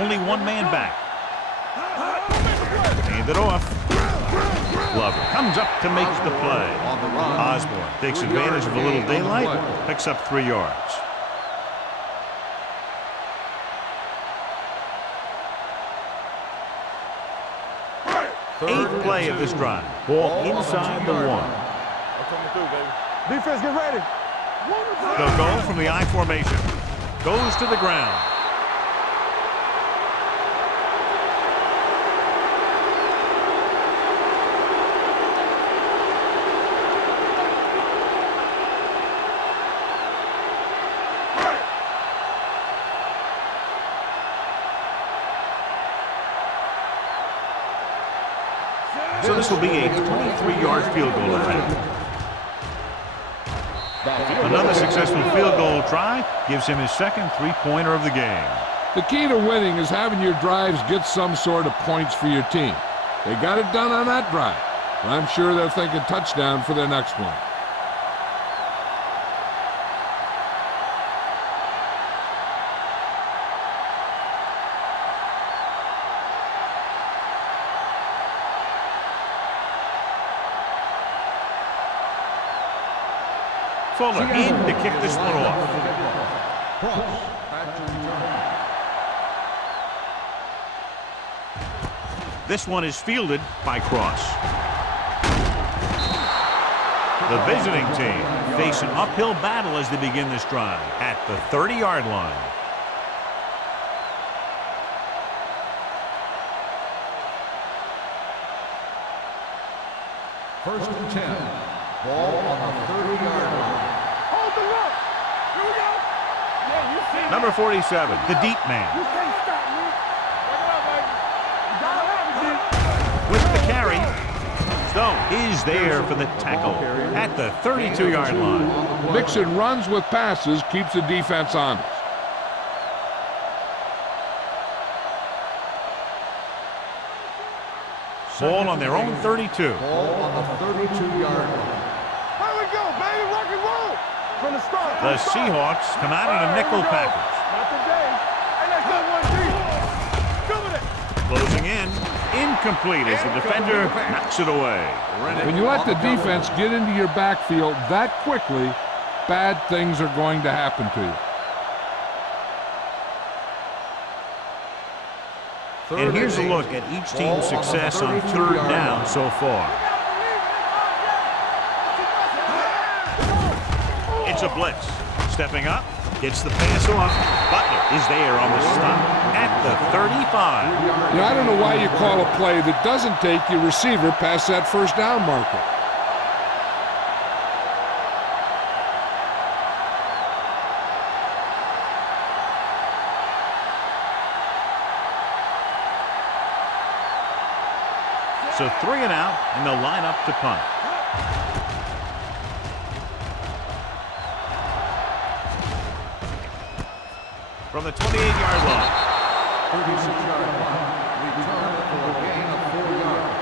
Only one man back. Hand it off. Glover comes up to make the play. On the run. Osborne takes advantage of a little daylight, picks up 3 yards. Eighth play of this drive. Ball inside the 1. I'm coming through, baby. Defense, get ready. They'll go from the I formation. Goes to the ground. So this will be a 23-yard field goal attempt. Another successful field goal try gives him his second three-pointer of the game. The key to winning is having your drives get some sort of points for your team. They got it done on that drive. I'm sure they're thinking touchdown for their next one. Fuller in to kick this one off. This one is fielded by Cross. The visiting team face an uphill battle as they begin this drive at the 30-yard line. First and 10. Ball on the 30-yard line. Hold the rock. Here we go. Yeah, you see. Number 47, the deep man. You can't stop me. Bring it up, baby. You got it, With the carry, Stone is there for the tackle at the 32-yard line. Mixing runs with passes keeps the defense honest. Ball on their own 32. Ball on the 32-yard line. Here we go, baby. Rock and roll. From the start. The Seahawks come out in a nickel package. Not today. Hey, let's go 1-3. Coming it. Closing in, incomplete as the defender knocks it away. When you let the defense get into your backfield that quickly, bad things are going to happen to you. And here's a look at each team's success on third down so far. It's a blitz. Stepping up, gets the pass off. Butler is there on the stop at the 35. Yeah, I don't know why you call a play that doesn't take your receiver past that first down marker. So 3 and out, and they'll line up to punt. From the 28-yard line. 36-yard line. Return for a gain of 4 yards.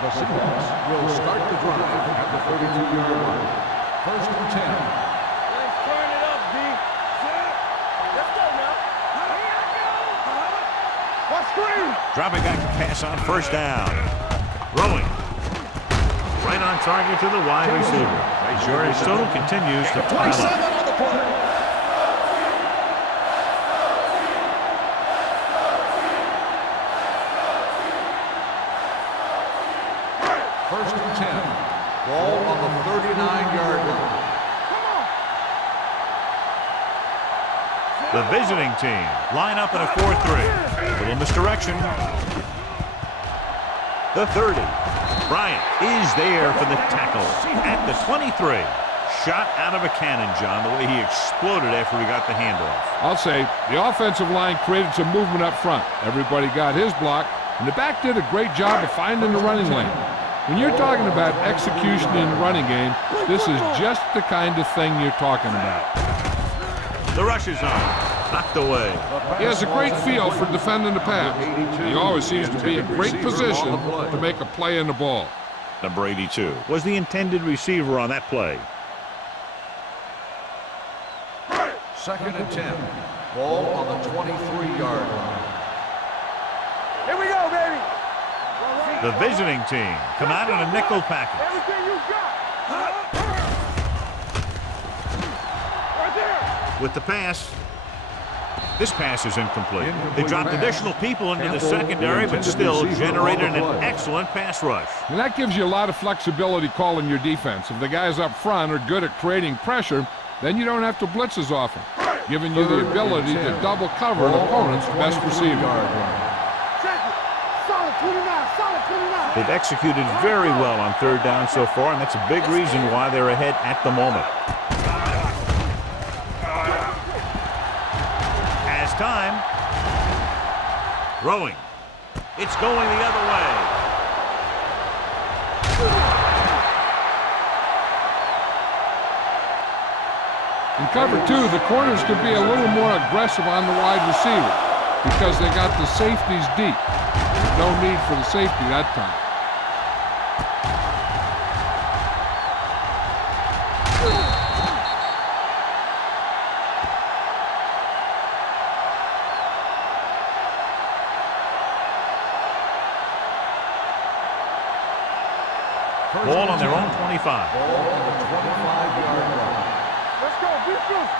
The Seahawks will start the drive at the 32-yard line. First and 10. Let's turn it up, D. Let's go now. What screen? Dropping back to pass on first down. Rolling. Right on target to the wide receiver. Sure, his total continues to pile up. On the play. First and 10. Ball on the 39-yard line. The visiting team line up in a 4-3. Little misdirection. The 30. Bryant is there for the tackle at the 23. Shot out of a cannon, John, the way he exploded after he got the handoff. I'll say the offensive line created some movement up front. Everybody got his block, and the back did a great job of finding the running lane. When you're talking about execution in the running game, this is just the kind of thing you're talking about. The rush is on. Knocked away. He has a great feel for defending the pass. He always seems to be in great position to make a play in the ball. Number 82 was the intended receiver on that play. Second and 10. Ball on the 23-yard line. Here we go, baby. The visiting team come out in a nickel package. Everything you got. Right there. With the pass, This pass is incomplete. They dropped additional people into the secondary, but still generated an excellent pass rush. And that gives you a lot of flexibility calling your defense. If the guys up front are good at creating pressure, then you don't have to blitz as often, giving you the ability to double cover an opponent's best receiver. They've executed very well on third down so far, and that's a big reason why they're ahead at the moment. Has time. Throwing. It's going the other way. In cover two, the corners could be a little more aggressive on the wide receiver because they got the safeties deep. No need for the safety that time. Ball on their own 25. Ball on the 25-yard line. Let's go, defense.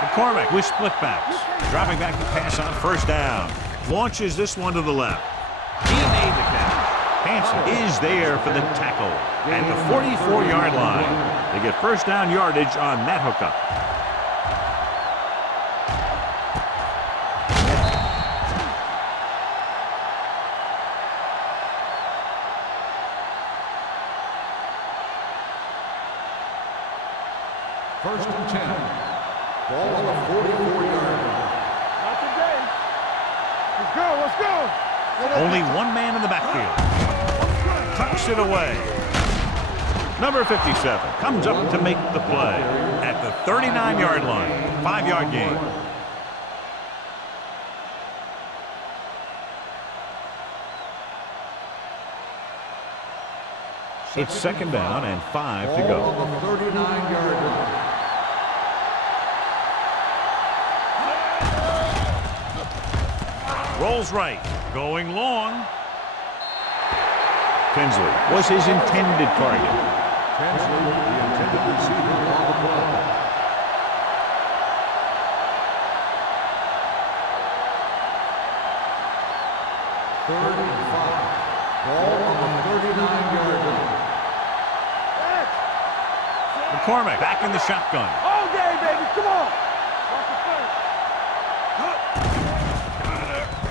McCormick with split backs. Dropping back to pass on first down. Launches this one to the left. He made the catch. Hansen is there for the tackle at the 44-yard line. They get first down yardage on that hookup. First and 10. Ball on the 44-yard line. Not today. Let's go, let's go. Only one man in the backfield. Tucks it away. Number 57 comes up to make the play at the 39-yard line. 5-yard gain. It's second down and 5 to go. Ball on the 39-yard line. Rolls right, going long. Tinsley was his intended target. Tinsley, the intended receiver on the play. Third and 5. Ball on the 39-yard line. McCormick back in the shotgun. All day, baby, come on.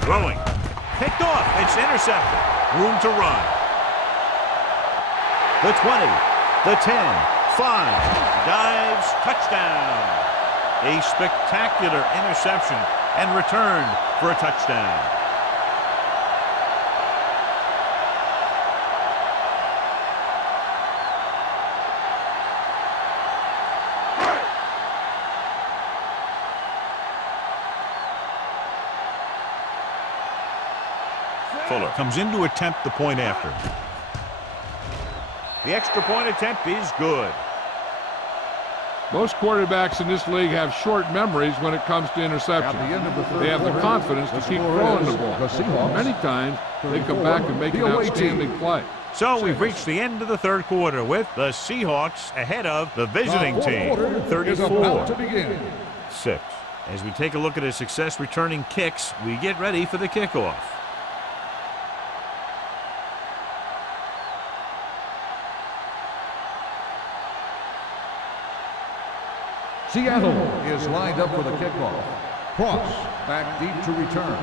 Throwing. Picked off. It's intercepted. Room to run. The 20. The 10. 5. Dives. Touchdown. A spectacular interception and returned for a touchdown. Fuller comes in to attempt the point after. The extra point attempt is good. Most quarterbacks in this league have short memories when it comes to interception. They have the confidence to keep throwing the ball. Many times, they come back and make an outstanding play. So we've reached the end of the third quarter with the Seahawks ahead of the visiting team, 34-6. As we take a look at his success returning kicks, we get ready for the kickoff. Seattle is lined up for the kickoff. Cross back deep to return.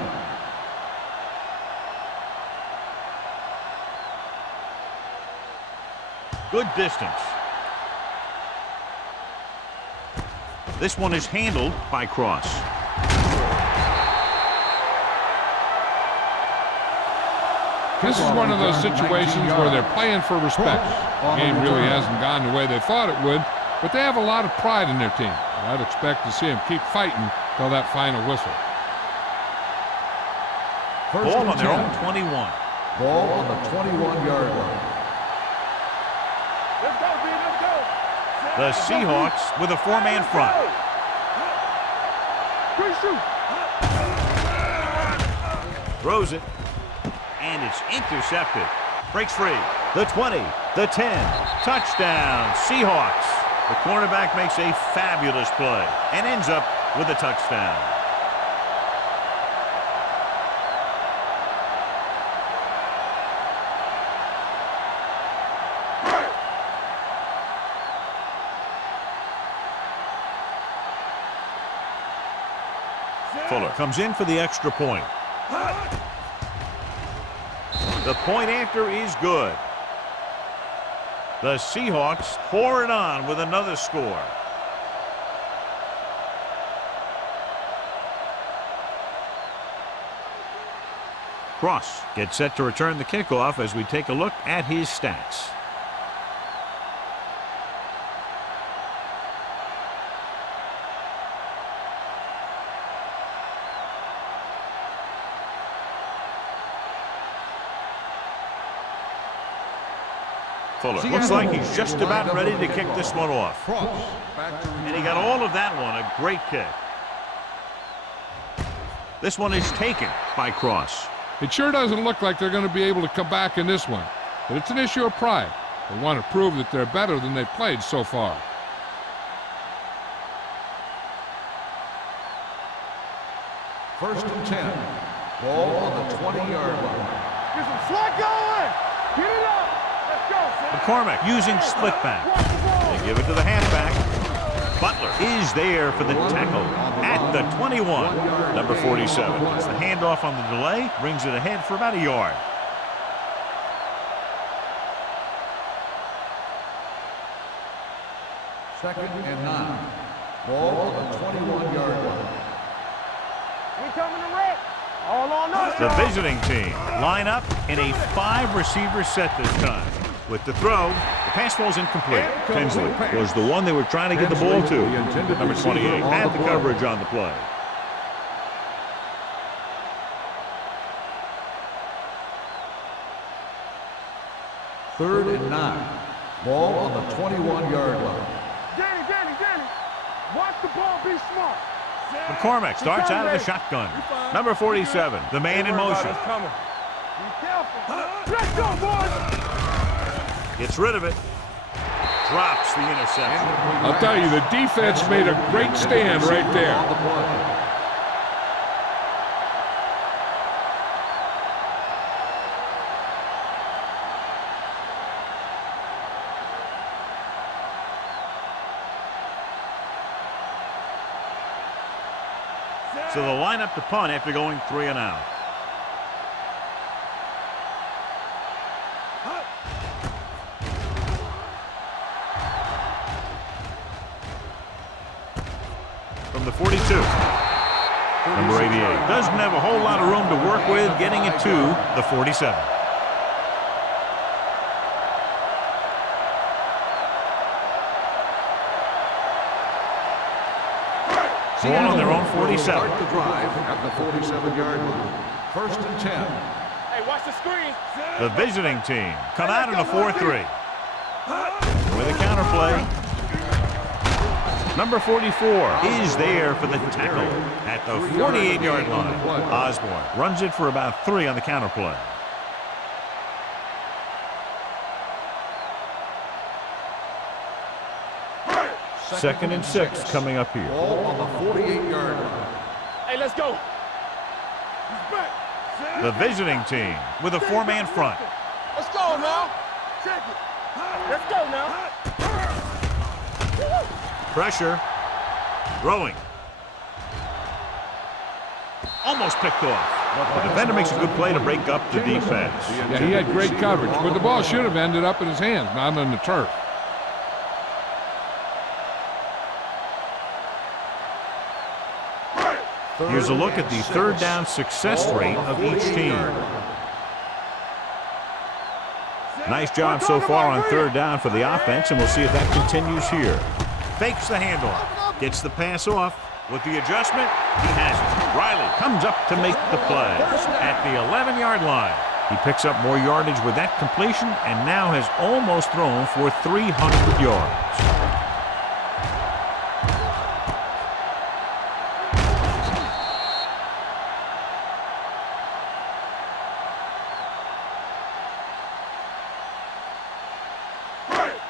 Good distance. This one is handled by Cross. This is one of those situations where they're playing for respect. The game really hasn't gone the way they thought it would, but they have a lot of pride in their team. I'd expect to see them keep fighting till that final whistle. Ball on their own 21. Ball on the 21-yard line. Let's go, B, let's go. The Seahawks with a four-man front. Quick shoot. Throws it. And it's intercepted. Breaks free. The 20. The 10. Touchdown, Seahawks. The cornerback makes a fabulous play and ends up with a touchdown. Fuller comes in for the extra point. The point after is good. The Seahawks pour it on with another score. Cross gets set to return the kickoff as we take a look at his stats. Fuller looks like he's just about ready to kick this one off. And he got all of that one, a great kick. This one is taken by Cross. It sure doesn't look like they're going to be able to come back in this one, but it's an issue of pride. They want to prove that they're better than they've played so far. First and 10. Ball on the 20-yard line. Get some slack going. Get it up. Let's go, son. McCormick using split back. They give it to the halfback. Butler is there for the tackle at the 21. Number 47. Gets the handoff on the delay, brings it ahead for about a yard. Second and 9. Ball on the 21-yard line. We coming to wreck. All on us. The visiting team line up in a 5-receiver set this time. With the throw, the pass falls incomplete. Tinsley was the one they were trying to get the ball to. Number 28 had the coverage on the play. Third and 9. Ball on the 21-yard line. Danny. Watch the ball. Be smart. McCormick starts out of the shotgun. Number 47, the man in motion. Be careful. Let's go, boys. Gets rid of it. Drops the interception. I'll tell you, the defense made a great stand right there. So they'll line up to punt after going 3 and out. From the 42. Number 88 doesn't have a whole lot of room to work with, getting it to the 47. Ball on their own 47. Start the drive at the 47-yard line. First and 10. Hey, watch the screen. The visiting team come out in a 4-3. With a counter play. Number 44 is there for the tackle at the 48-yard line. Osborne runs it for about 3 on the counter play. Second and 6 coming up here. Ball on the 48-yard line. Hey, let's go. The visiting team with a 4-man front. Let's go now. Check it. Let's go now. Pressure. Throwing. Almost picked off. The defender makes a good play to break up the defense. Yeah, he had great coverage, but the ball should have ended up in his hands, not on the turf. Here's a look at the third down success rate of each team. Nice job so far on third down for the offense, and we'll see if that continues here. Fakes the handoff, gets the pass off. With the adjustment, he has it. Riley comes up to make the play at the 11-yard line. He picks up more yardage with that completion and now has almost thrown for 300 yards.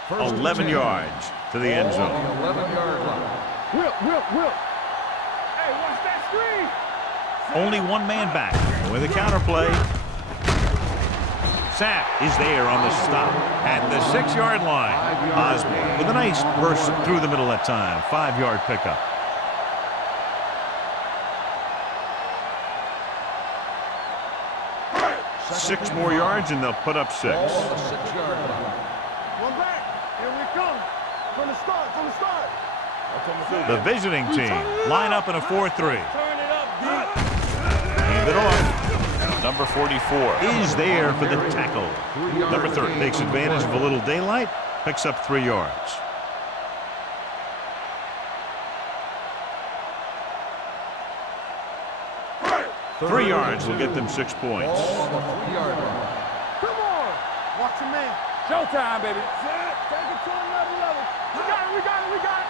First 11 yards to the end zone. 11-yard line. Whip. Hey, watch that screen. Only one man back. With a counterplay. Sapp is there on the stop at the 6-yard line. Osborne with a nice burst through the middle that time. 5-yard pickup. Six more yards and they'll put up 6. Ball on the 6-yard line. One back. Here we come. From the start, from the start. The visiting team line up in a 4-3. Turn it up, deep. Hand it off. Number 44 is there for the tackle. Number 30 takes advantage of a little daylight, picks up 3 yards. Three yards will get them 6 points. Ball on the 3-yard line. Come on. Watch your man. Showtime, baby. Take it to another level. We got it, we got it, we got it.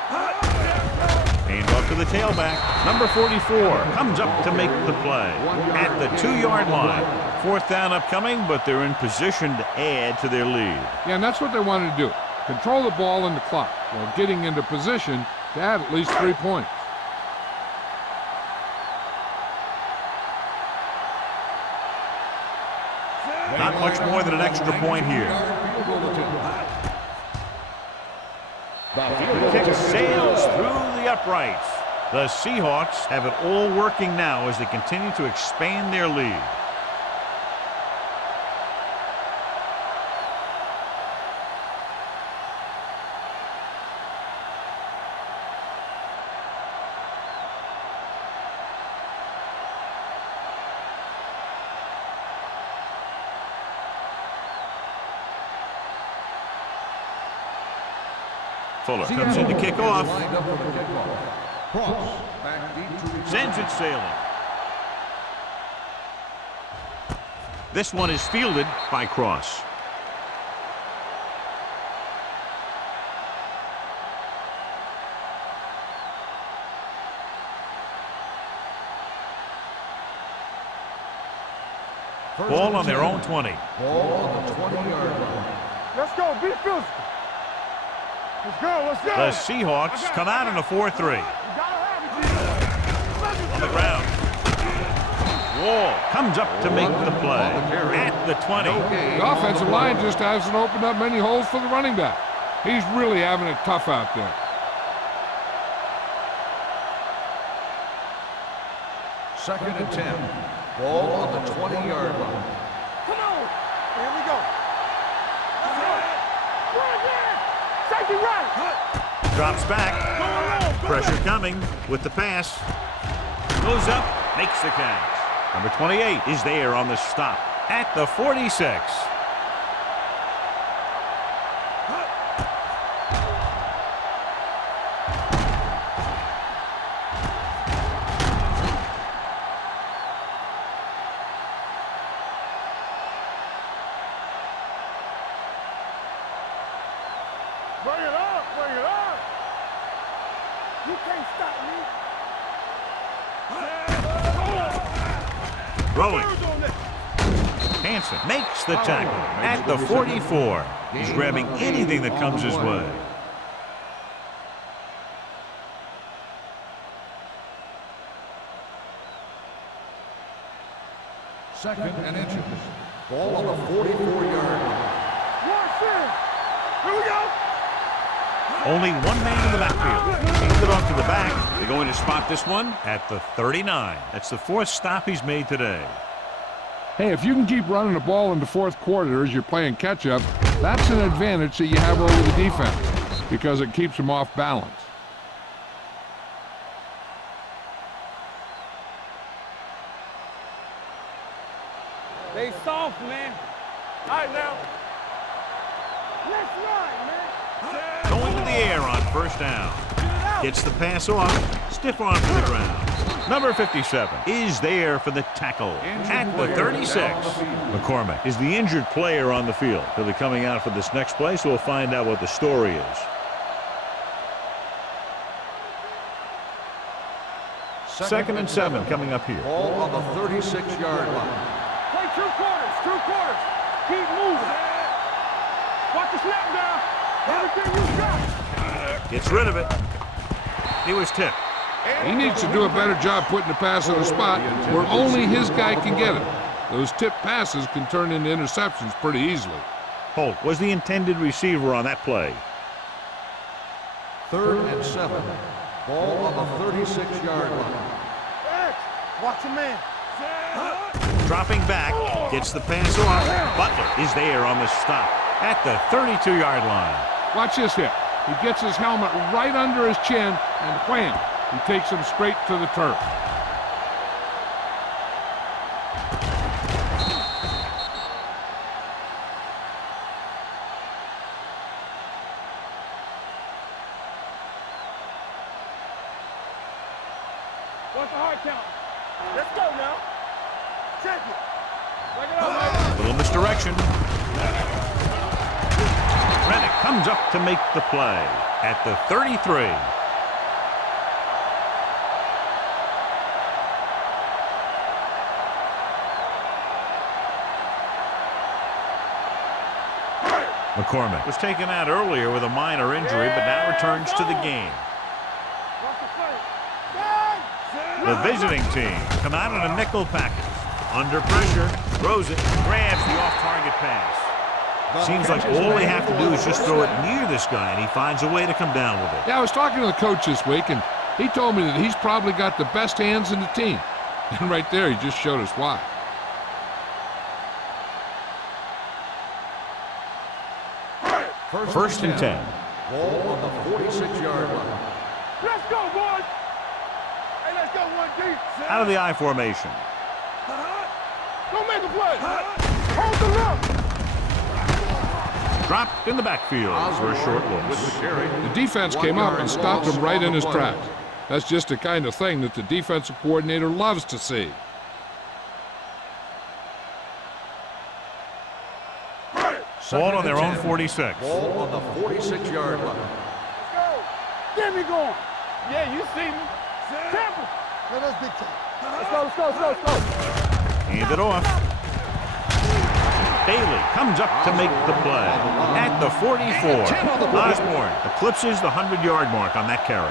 Hand off to the tailback. Number 44 comes up to make the play at the 2-yard line. 4th down upcoming, but they're in position to add to their lead. Yeah, and that's what they wanted to do. Control the ball and the clock while getting into position to add at least 3 points. Not much more than an extra point here. The kick sails through the uprights. The Seahawks have it all working now as they continue to expand their lead. Fuller comes in to kick off. Sends it sailing. This one is fielded by Cross. Ball on their own 20. Ball on the 20-yard line. Let's go, be physical. Let's go, let's go. The Seahawks come out in a 4-3. On the ground. Wall comes up to make the play at the 20. The offensive line just hasn't opened up many holes for the running back. He's really having it tough out there. Second and 10. Ball on the 20-yard line. Come on. Here we go. Run again. Take it right. Drops back. Pressure coming with the pass. Goes up, makes the catch. Number 28 is there on the stop at the 46. Bring it up, bring it up. You can't stop me. Throwing. Hansen makes the tackle at the 44. He's grabbing anything that comes his way. Second and inches. Ball on the 44-yard line. Watch this. Here we go. Only one man in the backfield. Hands it off to the back. They're going to spot this one at the 39. That's the 4th stop he's made today. Hey, if you can keep running the ball in the 4th quarter as you're playing catch-up, that's an advantage that you have over the defense because it keeps them off balance. They soft, man. All right, now. Let's run, man. Going to the air on 1st down. Gets the pass off. Stiff arm to the ground. Number 57 is there for the tackle at the 36. McCormick is the injured player on the field. He'll be coming out for this next play, so we'll find out what the story is. Second and 7 coming up here. Ball on the 36-yard line. Play 2 quarters, 2 quarters. Keep moving. Watch the snap down. Everything you got. Gets rid of it. He was tipped. He needs to do a better job putting the pass in a spot where only his guy can get it. Those tip passes can turn into interceptions pretty easily. Holt was the intended receiver on that play. 3rd and 7. Ball on the 36-yard line. Watch him, man. Dropping back, gets the pass off. Butler is there on the stop at the 32-yard line. Watch this hit. He gets his helmet right under his chin, and wham, he takes him straight to the turf. What's the hard count? Let's go now. Check it. Check it out, man. Little misdirection. Reddick comes up to make the play at the 33. McCormick was taken out earlier with a minor injury, but now returns to the game. The visiting team come out in a nickel package. Under pressure, throws it, grabs the off-target pass. Seems like all they have to do is just throw it near this guy, and he finds a way to come down with it. Yeah, I was talking to the coach this week, and he told me that he's probably got the best hands in the team. And right there, he just showed us why. First and 10. Ball on the 46-yard line. Let's go, boys. Hey, let's go, 1D. Out of the I formation. Go make a play. Hold the look. Dropped in the backfield for a short loss. The defense came up and stopped him right in his tracks. That's just the kind of thing that the defensive coordinator loves to see. Ball on their own 46. Ball on the 46-yard line. Let's go. Get me going. Yeah, you see me. Temple. Let us big time. Let's go, let's go, let's go, let's go. Hand it off. Bailey comes up to make the play at the 44. Osborne eclipses the 100-yard mark on that carry.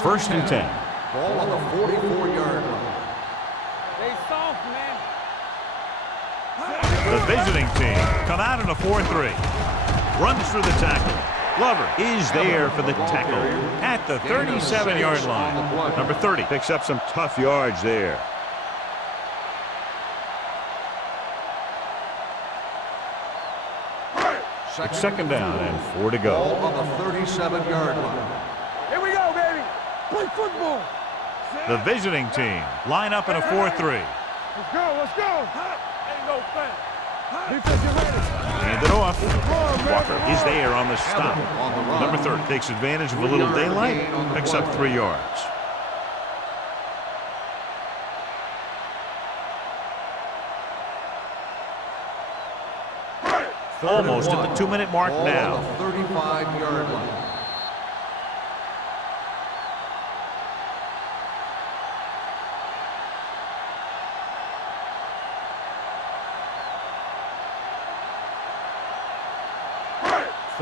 First and 10. Ball on the 44-yard line. They soft, man. The visiting team come out in a 4-3. Runs through the tackle. Glover is there for the tackle at the 37-yard line. Number 30 picks up some tough yards there. Second down and 4 to go. Ball on the 37-yard line. Here we go, baby. Play football. The visiting team line up in a 4-3. Let's go, let's go. Ain't no fan. Defense, you ready? Hand it off. Walker is there on the stop. Number 30 takes advantage of a little daylight, picks up 3 yards. Almost at the 2-minute mark now. 35-yard line.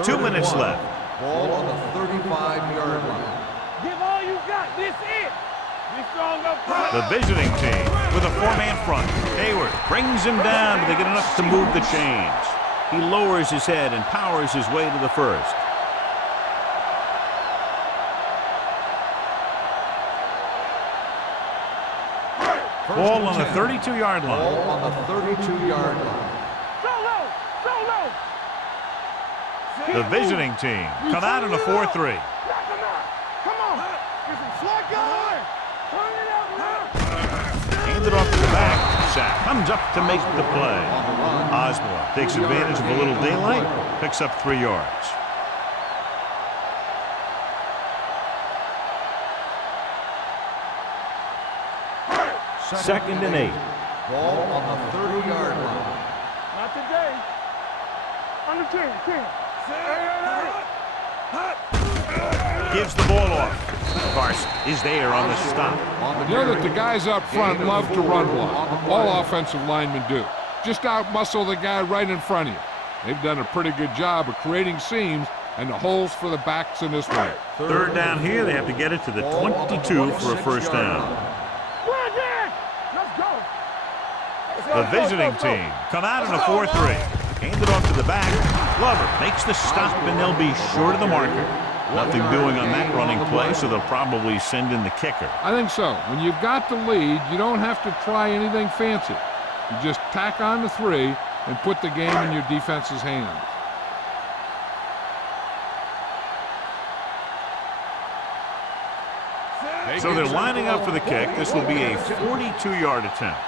Two minutes left. Ball on the 35-yard line. Give all you got. This it. Be strong up front. The visiting team with a 4-man front. Hayward brings him down, but they get enough to move the chains. He lowers his head and powers his way to the first. Ball on the 32-yard line. Ball on the 32-yard line. Solo. Solo. The visiting team come out in a 4-3. Knock him out. Come on. Get some slack going. Turn it out now. Handed off to the back. Sack comes up to make the play. Osborne takes advantage of a little daylight, picks up 3 yards. Second and 8. Ball on the 30-yard line. Not today. Under 10. Gives the ball off. Carson is there on the stop. You know that the guys up front love to run block. All offensive linemen do. Just out-muscle the guy right in front of you. They've done a pretty good job of creating seams and the holes for the backs in this one. Third down here. They have to get it to the 22 for a first down. Let's go. The visiting team come out in a 4-3. Hand it off to the back. Glover makes the stop, and they'll be short of the marker. Nothing doing on that running play, so they'll probably send in the kicker. I think so. When you've got the lead, you don't have to try anything fancy. You just tack on the 3 and put the game in your defense's hands. So they're lining up for the kick. This will be a 42-yard attempt.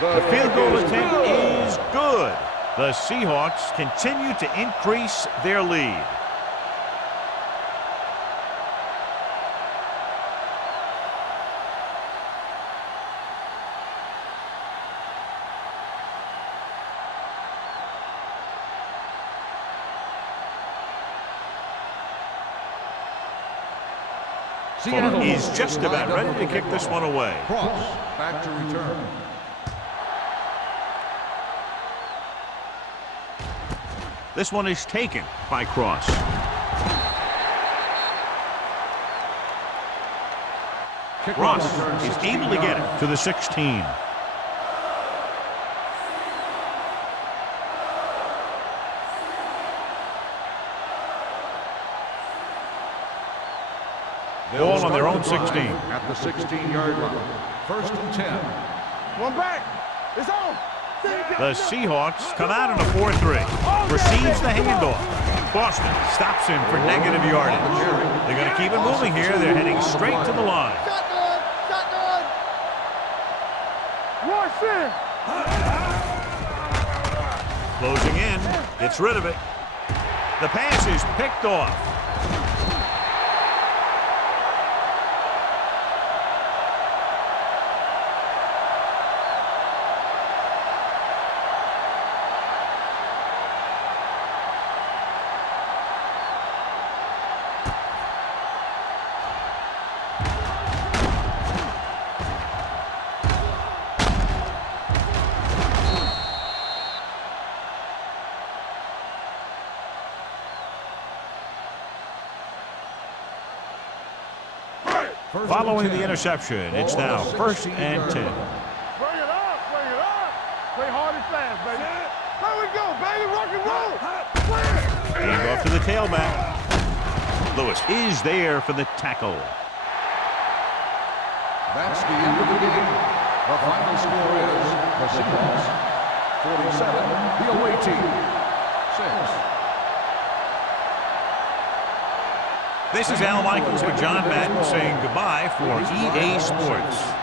The field goal attempt is good. The Seahawks continue to increase their lead. Fuller is just about ready to kick this one away. Cross, back to return. This one is taken by Cross. Ross is able to get it to the 16. Ball on their own 16. At the 16-yard line. First and 10. One back. It's on. The Seahawks come out in a 4-3. Receives the handoff. Boston stops him for negative yardage. They're going to keep it moving here. They're heading straight to the line. Shotgun. Watch it. Closing in. Gets rid of it. The pass is picked off. Following the interception, it's now 1st and 10. Bring it up. Play hard and fast, baby. There we go, baby. Rock and roll. Hand off to the tailback. Lewis is there for the tackle. That's the end of the game. The final score is the Seahawks 47, the away team 6. This is Al Michaels with John Madden saying goodbye for EA Sports.